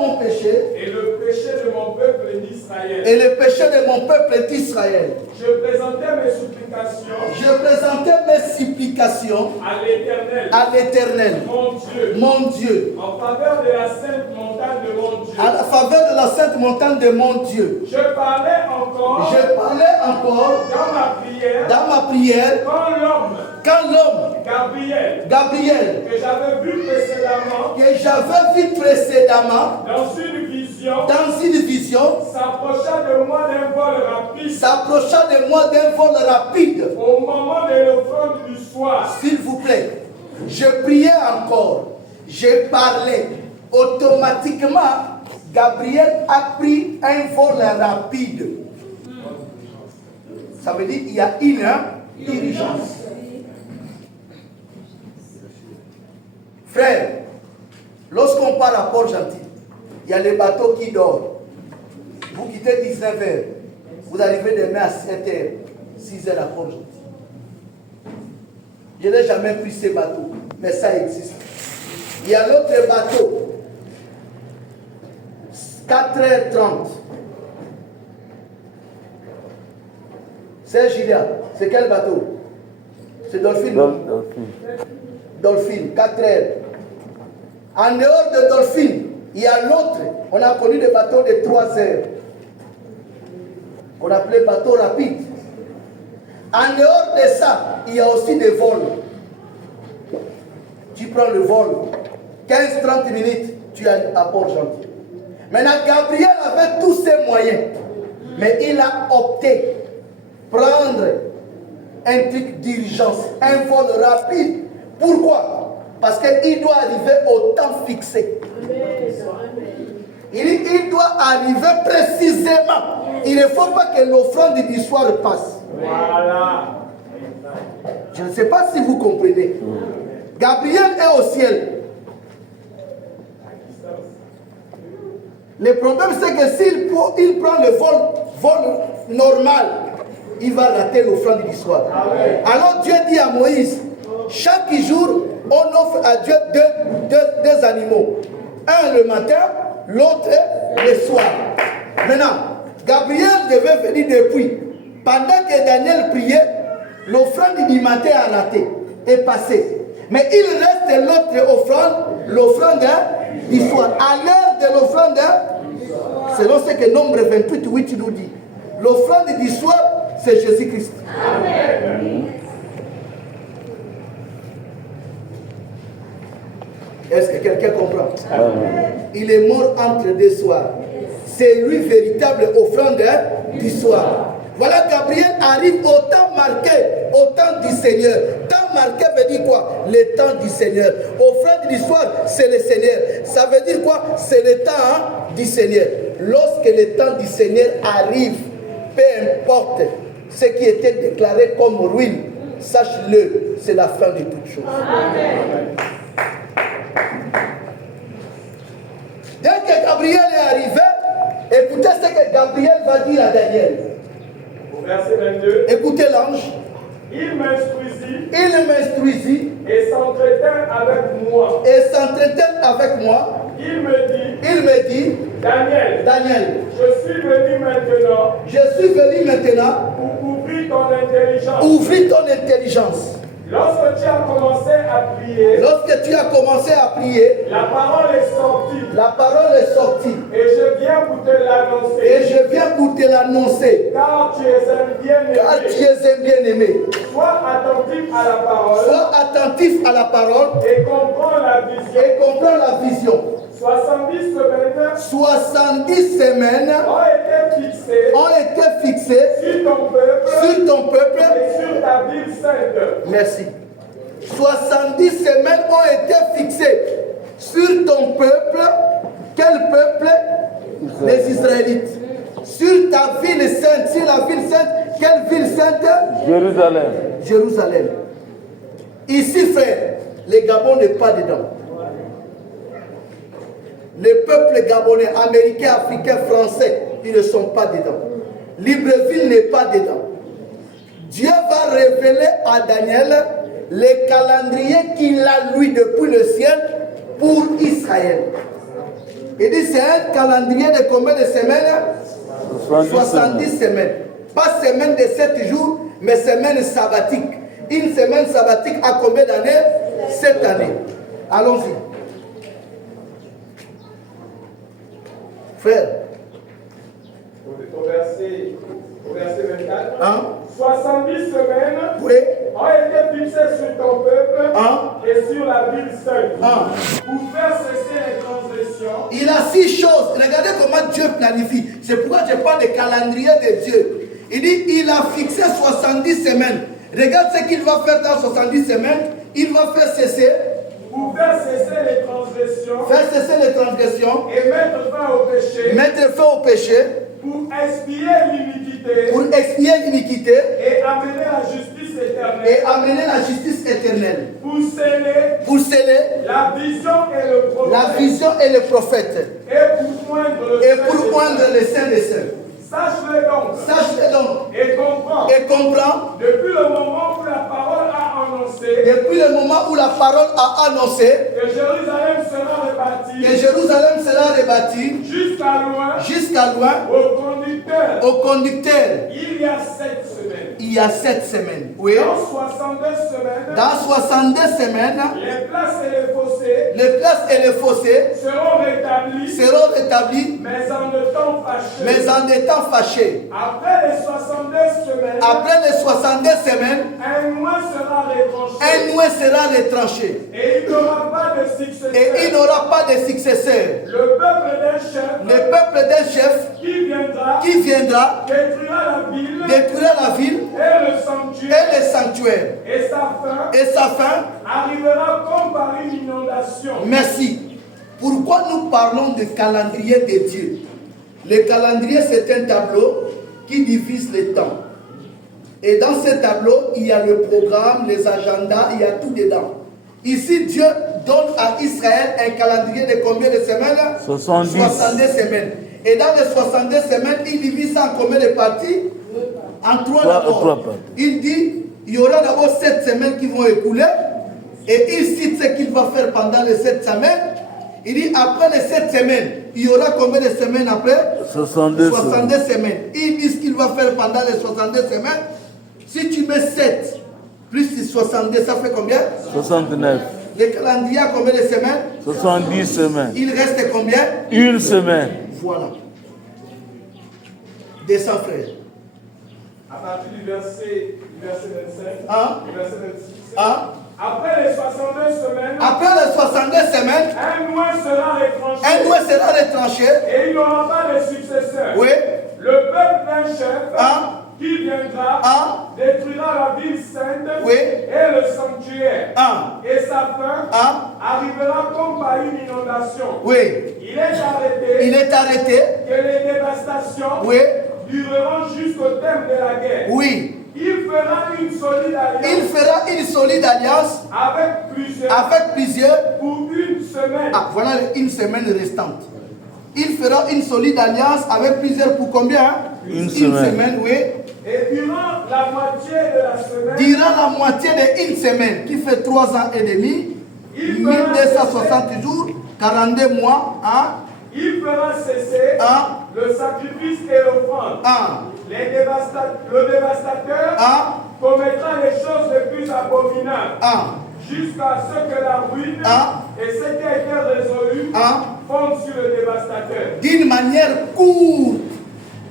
mon péché. Et le péché de mon peuple d'Israël. Et les péchés de mon peuple d'Israël. Je présentais mes supplications. Je présentais mes supplications À l'Éternel. à l'Éternel. Mon Dieu. Mon Dieu. En faveur de la sainte montagne de mon Dieu. À la faveur de la sainte montagne de mon Dieu. Je parlais encore. Je parlais encore Dans ma prière. Quand l'homme Gabriel, que j'avais vu précédemment, dans une vision, s'approcha de moi d'un vol rapide, au moment de l'offrande du soir. S'il vous plaît, je priais encore, je parlais. Automatiquement, Gabriel a pris un vol rapide. Ça veut dire qu'il y a une diligence. Frère, lorsqu'on part à Port-Gentil, il y a les bateaux qui dorment. Vous quittez 19h, vous arrivez demain à 7h, 6h à Port-Gentil. Je n'ai jamais pris ces bateaux, mais ça existe. Il y a l'autre bateau, 4h30. C'est Julien, c'est quel bateau? C'est Dolphin. Dolphin, 4h. En dehors de Dolphin, il y a l'autre. On a connu des bateaux de 3 heures. Qu'on appelait bateaux rapides. En dehors de ça, il y a aussi des vols. Tu prends le vol, 15-30 minutes, tu es à Port-Gentil. Maintenant, Gabriel avait tous ses moyens. Mais il a opté prendre un truc d'urgence, un vol rapide. Pourquoi? Parce qu'il doit arriver au temps fixé. Il doit arriver précisément. Il ne faut pas que l'offrande du soir passe. Voilà. Je ne sais pas si vous comprenez. Gabriel est au ciel. Le problème, c'est que s'il prend le vol normal, il va rater l'offrande du soir. Alors Dieu dit à Moïse, chaque jour, on offre à Dieu deux animaux. Un le matin, l'autre le soir. Maintenant, Gabriel devait venir depuis. Pendant que Daniel priait, l'offrande du matin a raté, est passée. Mais il reste l'autre offrande, l'offrande du soir. À l'heure de l'offrande, selon ce que Nombre 28 nous dit, l'offrande du soir, c'est Jésus-Christ. Est-ce que quelqu'un comprend? Il est mort entre deux soirs. C'est lui véritable offrande du soir. Voilà, Gabriel arrive au temps marqué, au temps du Seigneur. Temps marqué veut dire quoi? Le temps du Seigneur. Offrande du soir, c'est le Seigneur. Ça veut dire quoi? C'est le temps du Seigneur. Lorsque le temps du Seigneur arrive, peu importe ce qui était déclaré comme ruine, sache-le, c'est la fin de toutes choses. Amen. Dès que Gabriel est arrivé, écoutez ce que Gabriel va dire à Daniel. Au verset 22. Écoutez l'ange. Il m'instruisit. Et s'entretint avec moi. Il me dit. Daniel. Je suis venu maintenant. Pour ouvrir ton intelligence. Lorsque tu as commencé à prier, la parole est sortie. Et je viens pour te l'annoncer. Car tu es un bien-aimé. Sois attentif à la parole. Et comprends la vision. 70 semaines ont été fixées sur ton peuple et sur ta ville sainte. Merci. 70 semaines ont été fixées sur ton peuple. Quel peuple? Les Israélites. Sur ta ville sainte. Sur la ville sainte. Quelle ville sainte? Jérusalem. Ici, frère, le Gabon n'est pas dedans. Les peuples gabonais, américains, africains, français, ils ne sont pas dedans. Libreville n'est pas dedans. Dieu va révéler à Daniel les calendriers qu'il a lui depuis le ciel pour Israël. Il dit c'est un calendrier de combien de semaines? 70 semaines. Pas semaine de 7 jours, mais semaine sabbatique. Une semaine sabbatique à combien d'années? 7 années. Allons-y. Frère. Au verset 24. Hein? 70 semaines Oui. ont été fixées sur ton peuple et sur la ville sainte pour faire cesser les transgressions. Il a 6 choses. Regardez comment Dieu planifie. C'est pourquoi je parle de calendrier de Dieu. Il dit, il a fixé 70 semaines. Regarde ce qu'il va faire dans 70 semaines. Il va faire cesser. Pour faire cesser les transgressions. Faire cesser les transgressions. Et mettre fin au péché. Mettre fin au péché. Pour expier l'iniquité. Pour expier l'iniquité. Et amener la justice éternelle. Et amener la justice éternelle. Pour sceller. La vision et le prophète. La vision et le prophète. Et pour moindre le Saint des Saints. Sache-le donc. Et comprends. Depuis le moment où la parole a annoncé. Que Jérusalem sera rebâtie. Jusqu'à loin. Au conducteur. Il y a 7 semaines. Oui. Dans 62 semaines. Les places et les fossés. Seront rétablis. Mais en étant fâché. Après les 62 semaines, un mois sera retranché. Et il n'aura pas de successeur. Le peuple d'un chef qui viendra détruira la ville et le sanctuaire. Et sa fin arrivera comme par une inondation. Merci. Pourquoi nous parlons de calendrier de Dieu? Le calendrier, c'est un tableau qui divise le temps. Et dans ce tableau, il y a le programme, les agendas, il y a tout dedans. Ici, Dieu donne à Israël un calendrier de combien de semaines? 70. 62 semaines. Et dans les 62 semaines, il divise ça en combien de parties? En 3 d'abord. Il dit, il y aura d'abord 7 semaines qui vont écouler. Et il cite ce qu'il va faire pendant les 7 semaines. Il dit, après les 7 semaines, il y aura combien de semaines après? 62 semaines. Il dit ce qu'il va faire pendant les 62 semaines. Si tu mets 7 plus 62, ça fait combien? 69. Le calendrier a combien de semaines? 70 semaines. Il reste combien? Une semaine. Voilà. Descends, frère. À partir du verset 25. Du verset 26. Après les 62 semaines, un mois sera retranché. Et il n'y aura pas de successeur. Oui. Le peuple d'un chef qui viendra détruira la ville sainte et le sanctuaire. Et sa fin arrivera comme par une inondation. Oui. Il est arrêté que les dévastations dureront jusqu'au terme de la guerre. Oui. Il fera une solide alliance avec plusieurs pour une semaine. Voilà une semaine restante. Il fera une solide alliance avec plusieurs pour combien? Une semaine. Oui. Et durant la moitié de la semaine. Durant la moitié de une semaine, qui fait 3 ans et demi, 1260 jours, 42 mois. Il fera cesser le sacrifice et l'offrande. Le dévastateur commettra les choses les plus abominables jusqu'à ce que la ruine et ce qui a été résolu fondent sur le dévastateur. D'une manière courte,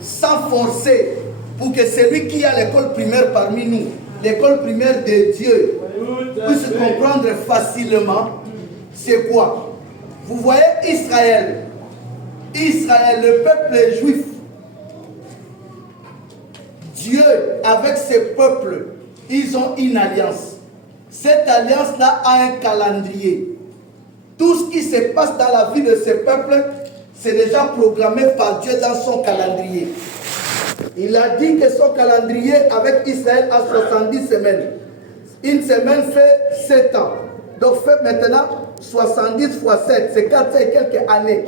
sans forcer, pour que celui qui a l'école primaire parmi nous, l'école primaire de Dieu, puisse comprendre facilement c'est quoi. Vous voyez Israël, le peuple juif, Dieu avec ses peuples, ils ont une alliance. Cette alliance-là a un calendrier. Tout ce qui se passe dans la vie de ces peuples, c'est déjà programmé par Dieu dans son calendrier. Il a dit que son calendrier avec Israël a 70 semaines. Une semaine fait 7 ans. Donc fait maintenant 70 fois 7, c'est 400 et quelques années.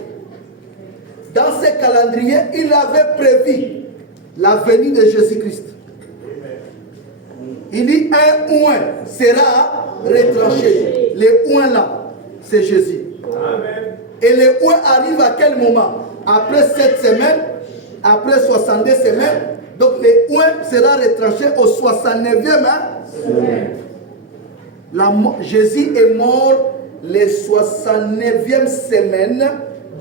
Dans ce calendrier, il avait prévu la venue de Jésus-Christ. Il dit un oint sera retranché. Le oint là, c'est Jésus. Amen. Et le oint arrive à quel moment? Après 7 semaines, après 62 semaines. Donc le oint sera retranché au 69e. Jésus est mort les 69e semaine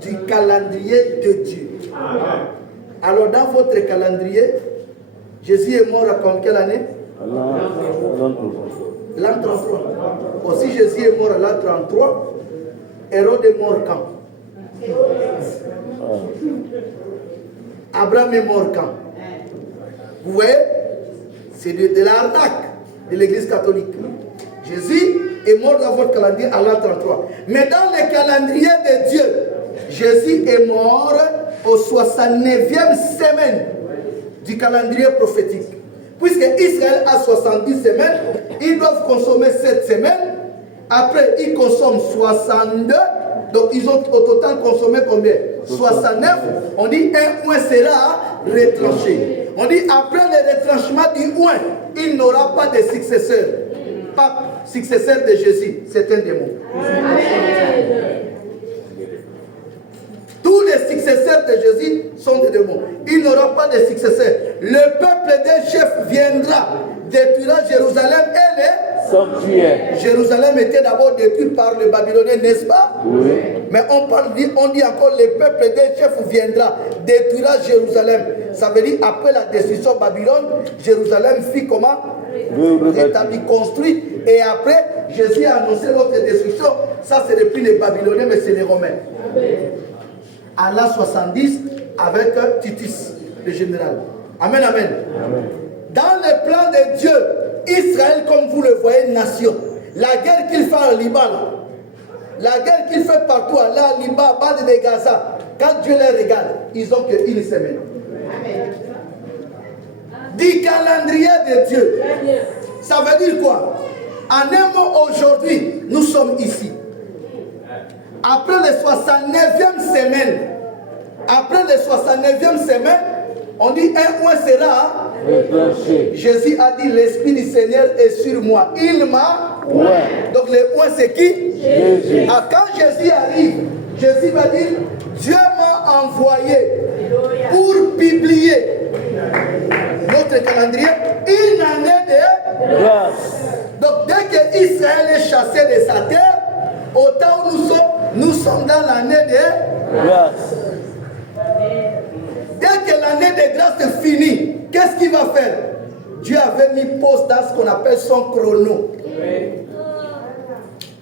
du calendrier de Dieu. Amen. Alors dans votre calendrier, Jésus est mort à quelle année? L'an 33. Aussi Jésus est mort à l'an 33. Hérode est mort quand? Abraham est mort quand? Vous voyez? C'est de l'arnaque de l'église catholique. Jésus est mort dans votre calendrier à l'an 33. Mais dans le calendrier de Dieu, Jésus est mort au 69e semaine du calendrier prophétique. Puisque Israël a 70 semaines, ils doivent consommer 7 semaines. Après, ils consomment 62. Donc, ils ont au total consommé combien? 69. On dit un oint sera retranché. On dit après le retranchement du oint, il n'aura pas de successeur. Pas successeur de Jésus. C'est un démon. Tous les successeurs de Jésus sont des démons. Il n'aura pas de successeur. Le peuple des chefs viendra, détruira Jérusalem et les sanctuaires. Jérusalem était d'abord détruit par les Babyloniens, n'est-ce pas? Oui. Mais on dit encore le peuple des chefs viendra, détruira Jérusalem. Ça veut dire après la destruction de Babylone, Jérusalem fut comment? Rétabli, construit. Et après, Jésus a annoncé l'autre destruction. Ça, c'est depuis les Babyloniens, mais c'est les Romains. À l'an 70 avec Titus, le général. Amen, amen. Amen. Dans le plan de Dieu, Israël, comme vous le voyez, nation. La guerre qu'il fait en Liban, la guerre qu'il fait partout, là, Liban, bande de Gaza, quand Dieu les regarde, ils ont qu'une semaine. Amen. Du calendrier de Dieu. Ça veut dire quoi? En un mot, aujourd'hui, nous sommes ici. Après les 69e semaine, on dit un oint sera retranché. Jésus a dit l'Esprit du Seigneur est sur moi. Il m'a. Ouais. Donc le oint c'est qui? Jésus. Ah, quand Jésus arrive, Jésus va dire Dieu m'a envoyé pour publier notre calendrier une année de grâce. Donc dès que Israël est chassé de sa terre, autant où nous sommes dans l'année de grâce. Dès que l'année de grâce est finie, qu'est-ce qu'il va faire? Dieu avait mis pause dans ce qu'on appelle son chrono.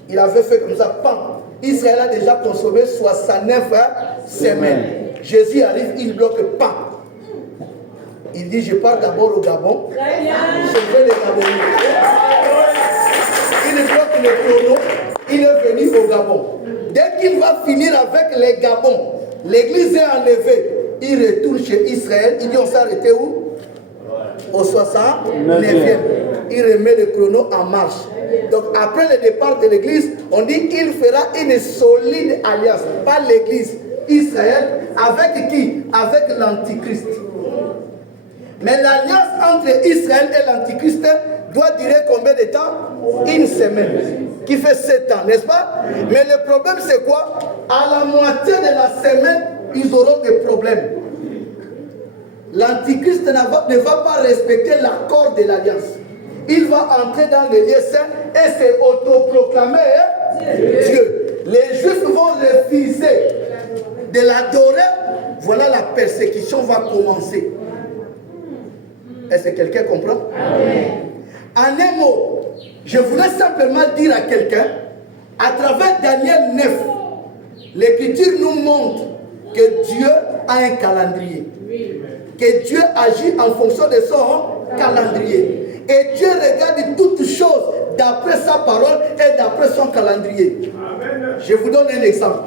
Il avait fait comme ça, pam. Israël a déjà consommé 69 semaines. Jésus arrive, il bloque, pam. Il dit, je pars d'abord au Gabon. Je vais les Gabonais. Il bloque le chrono. Il est venu au Gabon. Dès qu'il va finir avec les Gabons, l'église est enlevée. Il retourne chez Israël. Il dit, on s'est arrêté où? Au 69e. Il remet le chrono en marche. Donc après le départ de l'église, on dit qu'il fera une solide alliance. Pas l'église, Israël. Avec qui? Avec l'antichrist. Mais l'alliance entre Israël et l'antichrist doit durer combien de temps? Une semaine. Qui fait 7 ans, n'est-ce pas? Mais le problème c'est quoi? À la moitié de la semaine, ils auront des problèmes. L'antichrist ne va pas respecter l'accord de l'alliance. Il va entrer dans le lieu saint et se autoproclamer Dieu. Les Juifs vont refuser de l'adorer. Voilà, la persécution va commencer. Est-ce que quelqu'un comprend? Amen. En un mot, je voudrais simplement dire à quelqu'un, à travers Daniel 9, l'Écriture nous montre que Dieu a un calendrier. Que Dieu agit en fonction de son calendrier. Et Dieu regarde toutes choses d'après sa parole et d'après son calendrier. Amen. Je vous donne un exemple.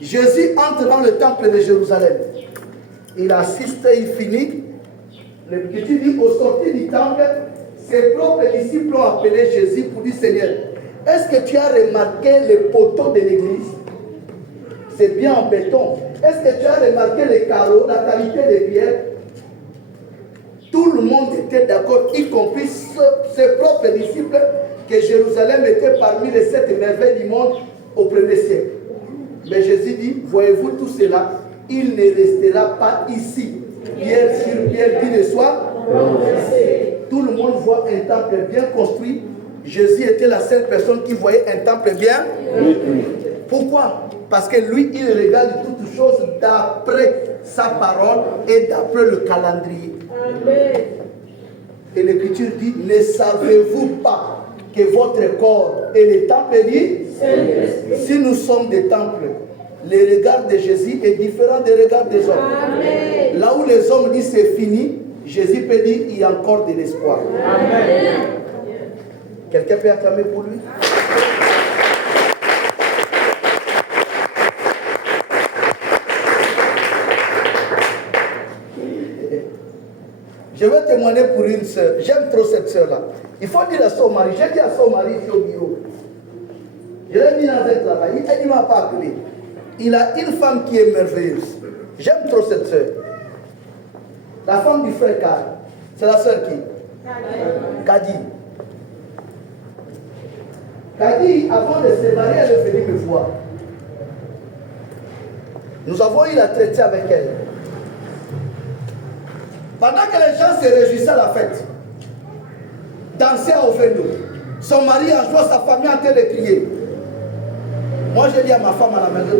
Jésus entre dans le temple de Jérusalem. Il assiste, il finit. L'Écriture dit au sortir du temple, ses propres disciples ont appelé Jésus pour dire Seigneur, est-ce que tu as remarqué les poteaux de l'église? C'est bien en béton. Est-ce que tu as remarqué les carreaux, la qualité des pierres? Tout le monde était d'accord, y compris ses propres disciples, que Jérusalem était parmi les 7 merveilles du monde au 1er siècle. Mais Jésus dit, voyez-vous tout cela, il ne restera pas ici. pierre sur pierre qui ne soit. Tout le monde voit un temple bien construit. Jésus était la seule personne qui voyait un temple bien. Pourquoi? Parce que lui, il regarde toutes choses d'après sa parole et d'après le calendrier. Amen. Et l'Écriture dit, ne savez-vous pas que votre corps est le temple dit? Si nous sommes des temples, le regard de Jésus est différent des regards des hommes. Amen. Là où les hommes disent c'est fini, Jésus peut dire il y a encore de l'espoir. Amen. Quelqu'un peut acclamer pour lui? Je vais témoigner pour une sœur. J'aime trop cette sœur-là. Il faut dire à son mari. J'ai dit à son mari ici au bureau. Je l'ai mis dans un travail. Elle ne m'a pas appelé. Il a une femme qui est merveilleuse. J'aime trop cette sœur. La femme du frère Karl. C'est la sœur qui? Kadi. Kadi, avant de se marier, elle est venue me voir. Nous avons eu la traité avec elle. Pendant que les gens se réjouissaient à la fête, dansaient au vélo, son mari en jouant, sa famille en train de crier. Moi, j'ai dit à ma femme à la maison,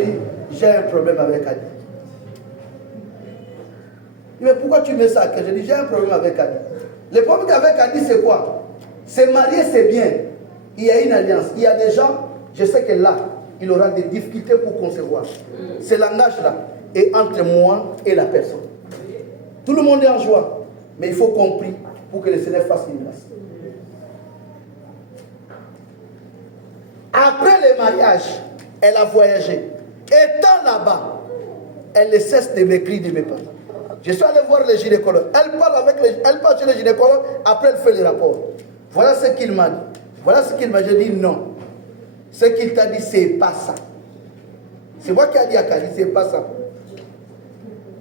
j'ai un problème avec Adi. Il dit, mais pourquoi tu mets ça? J'ai dit, j'ai un problème avec Adi. Le problème avec Adi, c'est quoi? Se marier, c'est bien. Il y a une alliance. Il y a des gens, je sais que là, il aura des difficultés pour concevoir. Ce langage-là est entre moi et la personne. Tout le monde est en joie, mais il faut compris pour que le Seigneur fasse une grâce. Après le mariage, elle a voyagé. Étant là-bas, elle ne cesse de m'écrire, de me parler. Je suis allé voir le gynécologue. Elle parle chez le gynécologue, après elle fait le rapport. Voilà ce qu'il m'a dit. Voilà ce qu'il m'a dit. J'ai dit non. Ce qu'il t'a dit, c'est pas ça. C'est moi qui ai dit à Kali, c'est pas ça.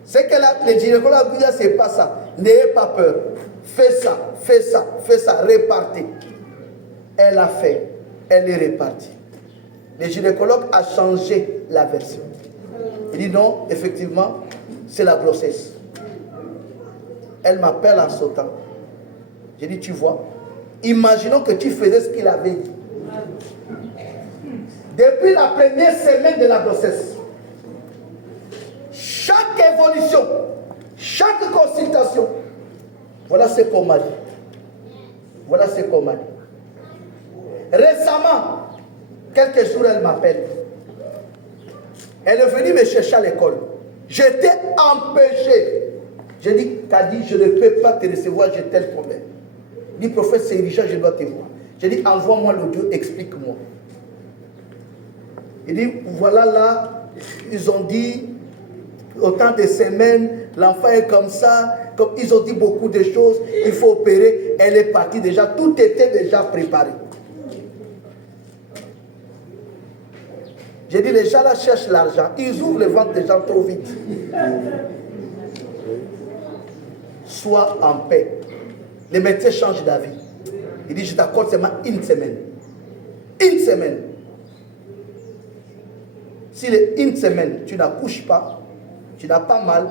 Ce que le gynécologue dit, c'est pas ça. N'ayez pas peur. Fais ça, fais ça, fais ça, répartez. Elle a fait, elle est répartie. Le gynécologue a changé la version. Il dit non, effectivement, c'est la grossesse. Elle m'appelle en sautant. J'ai dit, tu vois, imaginons que tu faisais ce qu'il avait dit. Depuis la première semaine de la grossesse, chaque évolution, chaque consultation, voilà ce qu'on m'a dit. Voilà ce qu'on m'a dit. Récemment, quelques jours, elle m'appelle. Elle est venue me chercher à l'école. J'étais empêché. J'ai dit, Kadi, je ne peux pas te recevoir, j'ai tel problème. Il dit, prophète, c'est urgent, je dois te voir. J'ai dit, envoie-moi l'audio, explique-moi. Il dit, voilà là, ils ont dit, autant de semaines, l'enfant est comme ça, comme ils ont dit beaucoup de choses, il faut opérer. Elle est partie déjà, tout était déjà préparé. J'ai dit, les gens là cherchent l'argent, ils ouvrent le ventre des gens trop vite. Sois en paix. Les médecins changent d'avis. Il dit, je t'accorde seulement une semaine. Une semaine. Si une semaine, tu n'accouches pas, tu n'as pas mal,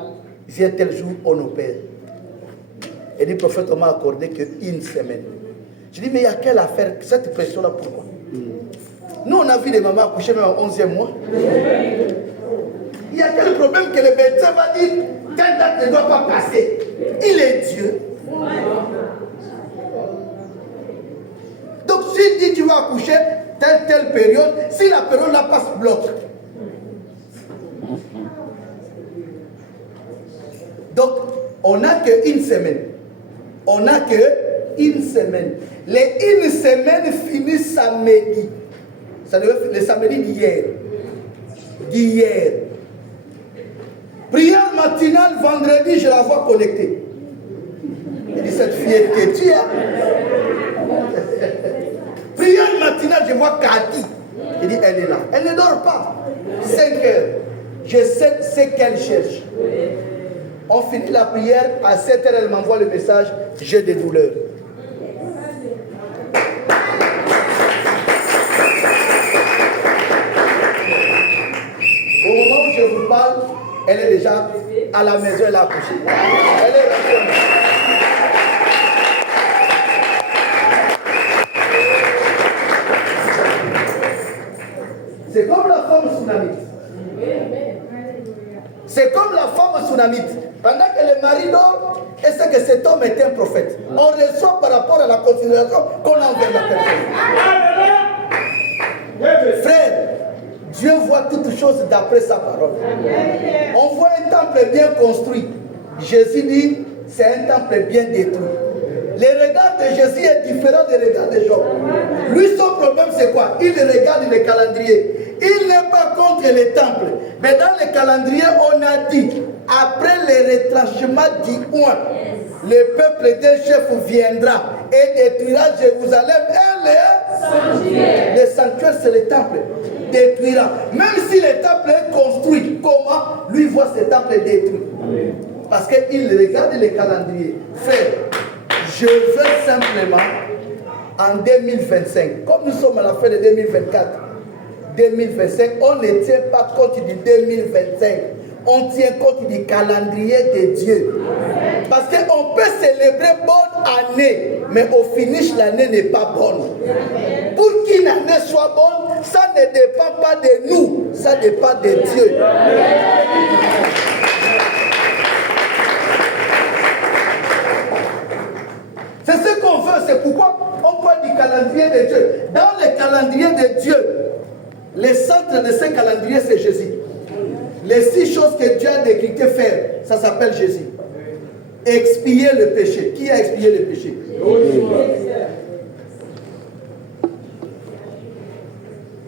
viens tel jour, on opère. Et le prophète, on m'a accordé qu'une semaine. Je dis, mais il y a quelle affaire, cette pression-là, pourquoi? Nous, on a vu des mamans accoucher même au 11e mois. Il y a quel problème que le médecin va dire, telle date ne doit pas passer. Il est Dieu. Donc, s'il dit, tu vas accoucher telle période, si la période là passe, bloque. Donc, on n'a qu'une semaine. On n'a qu'une semaine. Les une semaine finissent samedi. Ça devait finir le samedi d'hier. D'hier. Prière matinale, vendredi, je la vois connectée. Il dit, cette fille est têtue. Prière matinale, je vois Cathy. Il dit, elle est là. Elle ne dort pas. 5 heures. Je sais ce qu'elle cherche. On finit la prière, à 7 heures, elle m'envoie le message, j'ai des douleurs. Au moment où je vous parle, elle est déjà à la maison, elle a accouché. Elle est rentrée. C'est comme la femme tsunamite. C'est comme la femme tsunamite. Pendant que le mari dort, et c'est que cet homme est un prophète. On reçoit par rapport à la considération qu'on a envers la personne. Frère, Dieu voit toutes choses d'après sa parole. On voit un temple bien construit. Jésus dit, c'est un temple bien détruit. Le regard de Jésus est différent du regard de Job. Lui, son problème, c'est quoi? Il regarde le calendrier. Il n'est pas contre les temples. Mais dans le calendrier, on a dit, après le retranchement du coin, le peuple des chefs viendra et détruira Jérusalem et le sanctuaire, c'est le temple. Détruira. Même si le temple est construit, comment lui voit ce temple détruit? Parce qu'il regarde le calendrier. Frère, je veux simplement, en 2025, comme nous sommes à la fin de 2024, 2025, on ne tient pas compte du 2025. On tient compte du calendrier de Dieu. Parce qu'on peut célébrer bonne année, mais au finish, l'année n'est pas bonne. Pour qu'une année soit bonne, ça ne dépend pas de nous, ça dépend de Dieu. C'est ce qu'on veut, c'est pourquoi on parle du calendrier de Dieu. Dans le calendrier de Dieu, le centre de ce calendrier, c'est Jésus. Les 6 choses que Dieu a décrété faire, ça s'appelle Jésus. Expier le péché. Qui a expié le péché?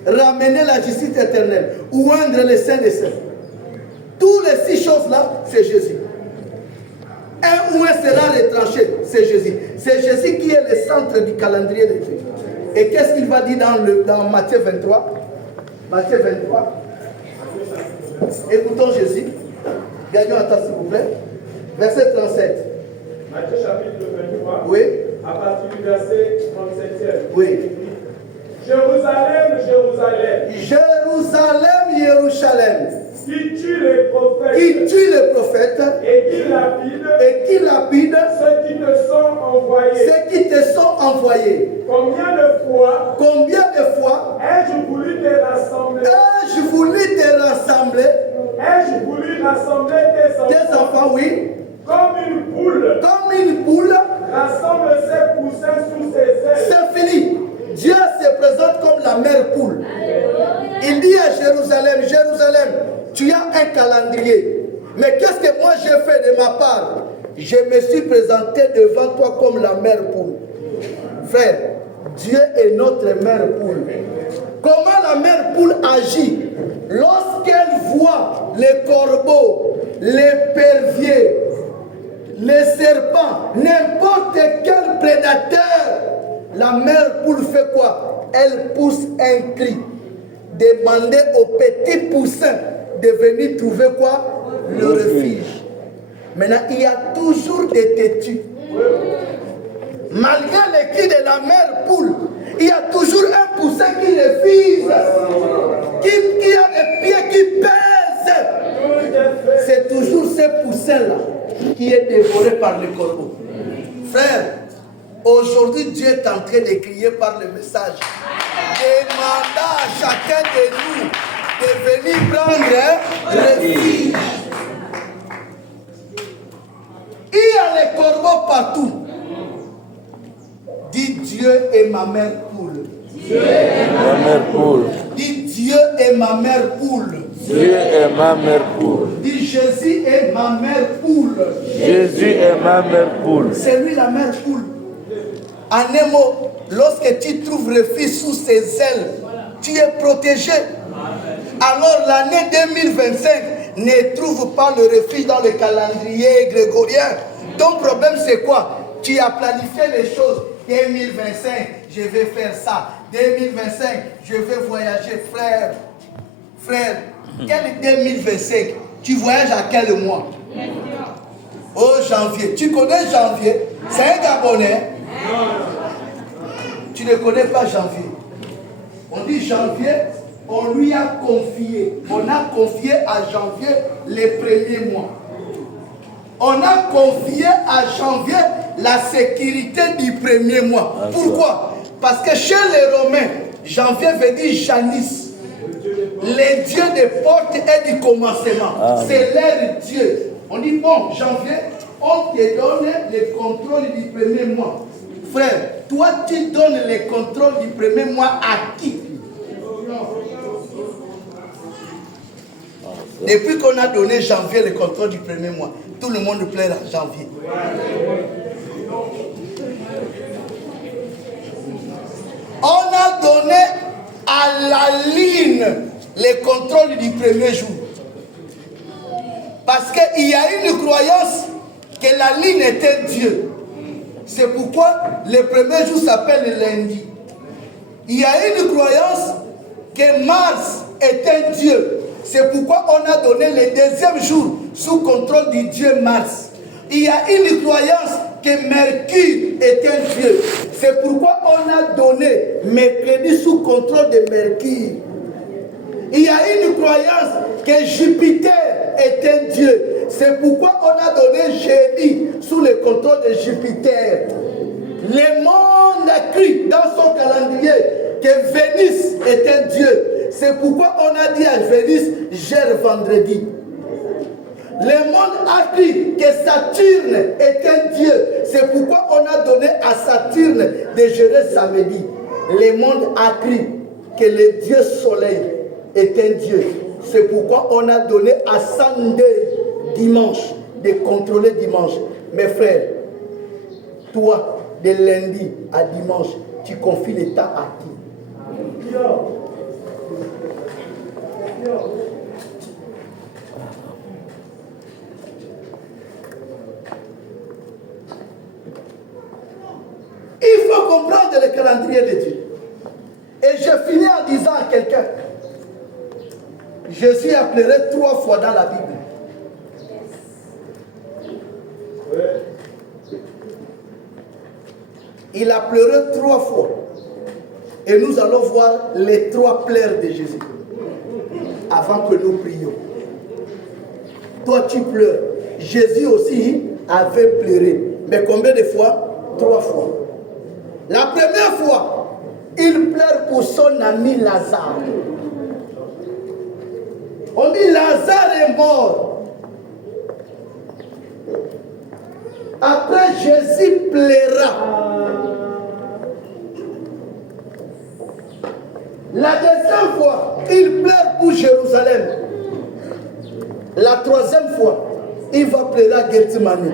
Ramener la justice éternelle. Oindre les saints des saints. Toutes les 6 choses-là, c'est Jésus. Un ouin sera retranché, c'est Jésus. C'est Jésus qui est le centre du calendrier de Dieu. Et qu'est-ce qu'il va dire dans Matthieu 23? Matthieu 23. Écoutons Jésus. Gagnons à temps, s'il vous plaît. Verset 37. Matthieu chapitre 23. Oui. À partir du verset 37. Oui. Jérusalem, Jérusalem. Jérusalem, Jérusalem. Qui tue les prophètes. Qui tue les prophètes. Et qui lapide. Et qui lapide. Ceux qui te sont envoyés. Ceux qui te sont envoyés. Combien de fois ai-je voulu te rassembler? Ai-je voulu rassembler tes enfants, oui. Comme une poule rassemble ses poussins sous ses ailes. C'est fini. Dieu se présente comme la mère poule. Il dit à Jérusalem, Jérusalem, tu as un calendrier. Mais qu'est-ce que moi j'ai fait de ma part? Je me suis présenté devant toi comme la mère poule. Frère, Dieu est notre mère poule. Comment la mère poule agit? Lorsqu'elle voit les corbeaux, les perviers, les serpents, n'importe quel prédateur, la mère poule fait quoi? Elle pousse un cri. Demander aux petits poussins de venir trouver quoi? Le refuge. Maintenant, il y a toujours des têtus. Malgré les cris de la mère poule, il y a toujours un poussin qui refuse, qui a des pieds qui pèsent. C'est toujours ce poussin-là qui est dévoré par les corbeaux. Frère, aujourd'hui, Dieu est en train de crier par le message. Demandant à chacun de nous de venir prendre refuge. Il y a les corbeaux partout. Dis Dieu est ma mère poule. Dieu est ma mère poule. Dis Dieu est ma mère poule. Dieu est ma mère poule. Dis Jésus est ma mère poule. Jésus est ma mère poule. C'est lui la mère poule. En un mot, lorsque tu trouves refuge sous ses ailes, tu es protégé. Alors l'année 2025 ne trouve pas le refuge dans le calendrier grégorien. Ton problème c'est quoi? Tu as planifié les choses. 2025, je vais faire ça. 2025, je vais voyager. Frère, quel 2025? Tu voyages à quel mois? Oh, janvier. Tu connais janvier? C'est un Gabonais. Tu ne connais pas janvier. On dit janvier, on lui a confié. On a confié à janvier les premiers mois. On a confié à janvier la sécurité du premier mois. Pourquoi? Parce que chez les Romains, janvier veut dire Janice. Les dieux des portes et du commencement. C'est leur Dieu. On dit, bon, janvier, on te donne le contrôle du premier mois. Frère, toi, tu donnes le contrôle du premier mois à qui? Depuis qu'on a donné janvier le contrôle du premier mois, tout le monde pleure en janvier. On a donné à la ligne le contrôle du premier jour. Parce qu'il y a une croyance que la ligne est un Dieu. C'est pourquoi le premier jour s'appelle le lundi. Il y a une croyance que Mars est un Dieu. C'est pourquoi on a donné le deuxième jour sous contrôle du Dieu Mars. Il y a une croyance que Mercure est un Dieu. C'est pourquoi on a donné mercredi sous contrôle de Mercure. Il y a une croyance que Jupiter est un Dieu. C'est pourquoi on a donné jeudi sous le contrôle de Jupiter. Le monde a cru dans son calendrier que Vénus est un Dieu. C'est pourquoi on a dit à Vénus, gère vendredi. Le monde a cru que Saturne est un Dieu. C'est pourquoi on a donné à Saturne de gérer samedi. Le monde a cru que le Dieu Soleil est un Dieu. C'est pourquoi on a donné à Sunday, dimanche, de contrôler dimanche. Mes frères, toi, de lundi à dimanche, tu confies le temps à qui? Il faut comprendre le calendrier de Dieu. Et je finis en disant à quelqu'un, Jésus a pleuré 3 fois dans la Bible. Il a pleuré 3 fois. Et nous allons voir les 3 pleurs de Jésus. Avant que nous prions. Toi tu pleures. Jésus aussi avait pleuré. Mais combien de fois? 3 fois. La première fois, il pleure pour son ami Lazare. On dit Lazare est mort. Après Jésus pleura. La deuxième fois, il pleure pour Jérusalem. La 3e fois, il va pleurer à Gethsemane.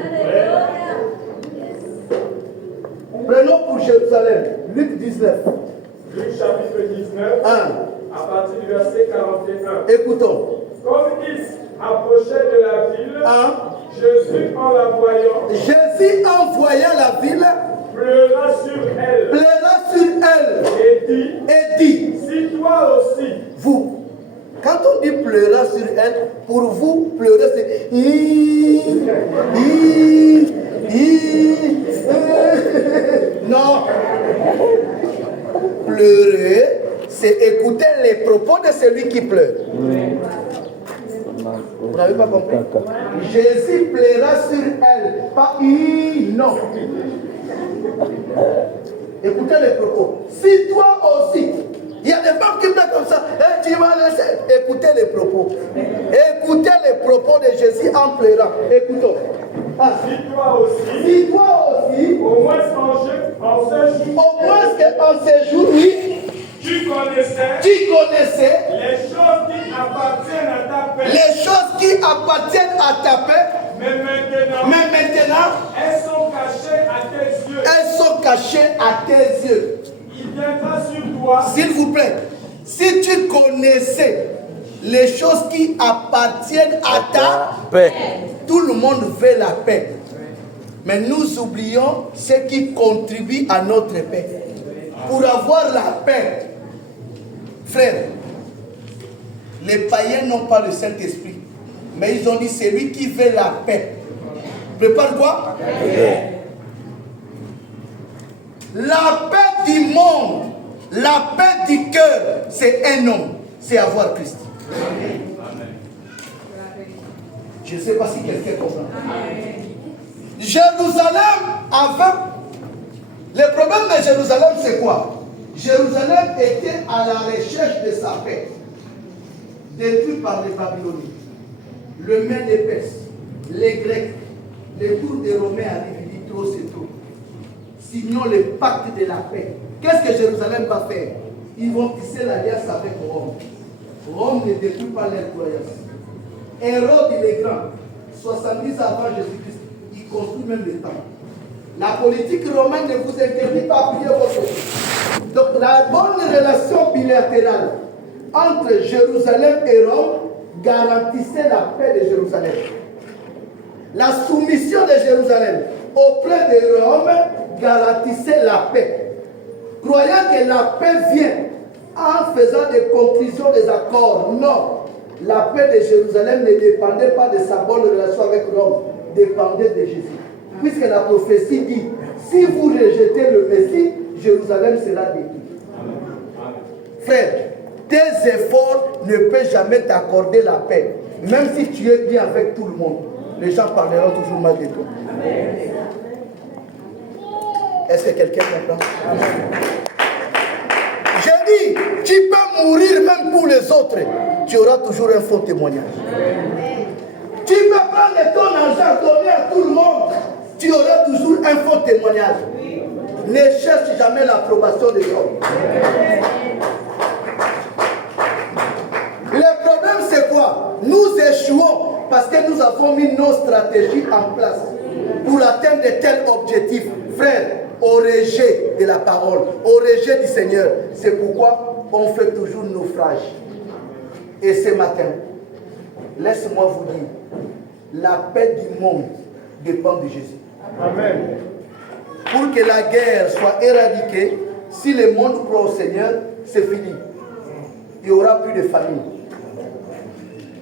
Prenons pour Jérusalem, Luc 19. Luc chapitre 19, à partir du verset 41. Écoutons. Comme il approchait de la ville, Jésus en la voyant, Jésus en voyant la ville, pleura sur elle. Et dit, si toi aussi, vous, quand on dit pleura sur elle, pour vous, pleurer c'est non. Pleurer, c'est écouter les propos de celui qui pleure. Vous n'avez pas compris? Jésus pleura sur elle, pas non. Écoutez les propos. Si toi aussi, il y a des femmes qui pleurent comme ça, et tu vas laisser. Écoutez les propos. Écoutez les propos de Jésus en pleurant. Écoutons. Si toi aussi, au moins en ce jour, en ce jour, oui, tu connaissais les choses qui appartiennent à ta paix. Les choses qui appartiennent à ta paix. Mais maintenant, elles sont cachées à tes yeux. Elles sont cachées à tes yeux. Il viendra sur toi. S'il vous plaît, si tu connaissais les choses qui appartiennent à ta paix, tout le monde veut la paix. Mais nous oublions ce qui contribue à notre paix. Pour avoir la paix, frère, les païens n'ont pas le Saint-Esprit. Mais ils ont dit, c'est lui qui veut la paix. Prépare quoi? La paix du monde, la paix du cœur, c'est un homme, c'est avoir Christ. Je ne sais pas si quelqu'un comprend. Jérusalem avait... Le problème de Jérusalem, c'est quoi? Jérusalem était à la recherche de sa paix, détruit par les Babyloniens, le Mède et Perse, les Grecs, les tours des Romains arrivent, ils disent trop c'est trop. Signons le pacte de la paix. Qu'est-ce que Jérusalem va faire? Ils vont tisser l'alliance avec Rome. Rome ne détruit pas leurs croyances. Hérode il est grand, 70 avant Jésus-Christ, il construit même le temple. La politique romaine ne vous interdit pas de prier votre Dieu. Donc la bonne relation bilatérale entre Jérusalem et Rome garantissait la paix de Jérusalem. La soumission de Jérusalem auprès de Rome garantissait la paix. Croyant que la paix vient en faisant des conclusions des accords, non. La paix de Jérusalem ne dépendait pas de sa bonne relation avec Rome, dépendait de Jésus. Puisque la prophétie dit, si vous rejetez le Messie, Jérusalem sera détruite. Frère, tes efforts ne peuvent jamais t'accorder la paix. Même si tu es bien avec tout le monde, les gens parleront toujours mal de toi. Est-ce que quelqu'un comprend? J'ai dit, tu peux mourir même pour les autres. Tu auras toujours un faux témoignage. Tu peux prendre ton argent, donner à tout le monde. Tu auras toujours un faux témoignage. Ne cherche jamais l'approbation des hommes. Le problème c'est quoi? Nous échouons parce que nous avons mis nos stratégies en place pour atteindre de tels objectifs. Frère, au rejet de la parole, au rejet du Seigneur. C'est pourquoi on fait toujours naufrage. Et ce matin, laisse-moi vous dire, la paix du monde dépend de Jésus. Amen. Pour que la guerre soit éradiquée, si le monde croit au Seigneur, c'est fini. Il n'y aura plus de famine.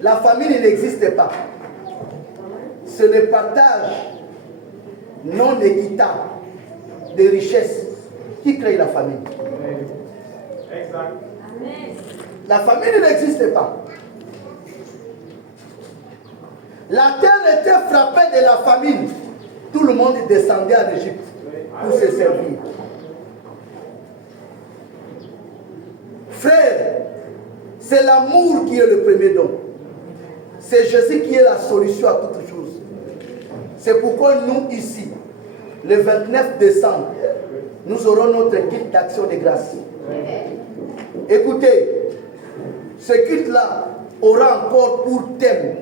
La famine n'existe pas. C'est le partage non équitable des richesses qui crée la famine. Exact. La famine n'existe pas. La terre était frappée de la famine. Tout le monde descendait en Égypte pour se servir. Frère, c'est l'amour qui est le premier don. C'est Jésus qui est la solution à toutes choses. C'est pourquoi nous ici, le 29 décembre, nous aurons notre culte d'action de grâce. Écoutez, ce culte-là aura encore pour thème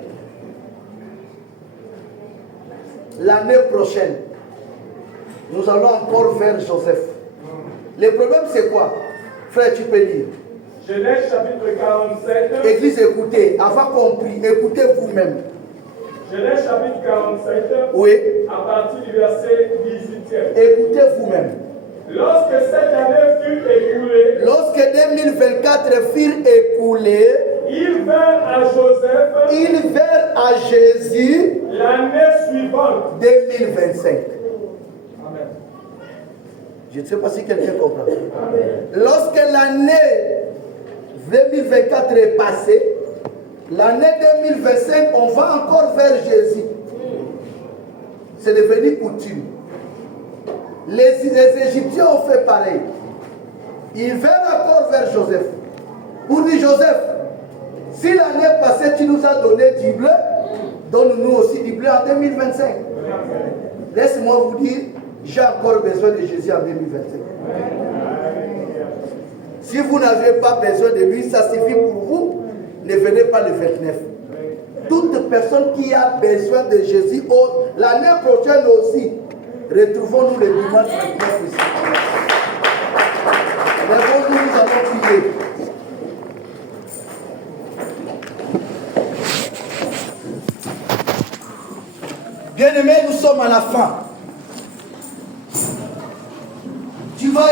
l'année prochaine. Nous allons encore vers Joseph. Le problème c'est quoi? Frère, tu peux lire. Genèse chapitre 47. Église, écoutez, avant qu'on prie, écoutez vous-même. Genèse chapitre 47. Oui. À partir du verset 18e. Écoutez vous-même. Lorsque cette année fut écoulée, lorsque 2024 furent écoulés, ils vinrent à Joseph, ils vinrent à Jésus l'année suivante, 2025. Amen. Je ne sais pas si quelqu'un comprend. Amen. Lorsque l'année 2024 est passée, l'année 2025, on va encore vers Jésus. C'est devenu coutume. Les Égyptiens ont fait pareil. Ils vinrent encore vers Joseph. Pour dire, Joseph, si l'année passée tu nous as donné du bleu, donne-nous aussi du bleu en 2025. Laisse-moi vous dire, j'ai encore besoin de Jésus en 2025. Si vous n'avez pas besoin de lui, ça suffit pour vous. Ne venez pas le 29. Toute personne qui a besoin de Jésus, l'année prochaine aussi, retrouvons-nous le dimanche 29 ici. Lèvons-nous, nous allons prier. Bien-aimés, nous sommes à la fin. Tu vas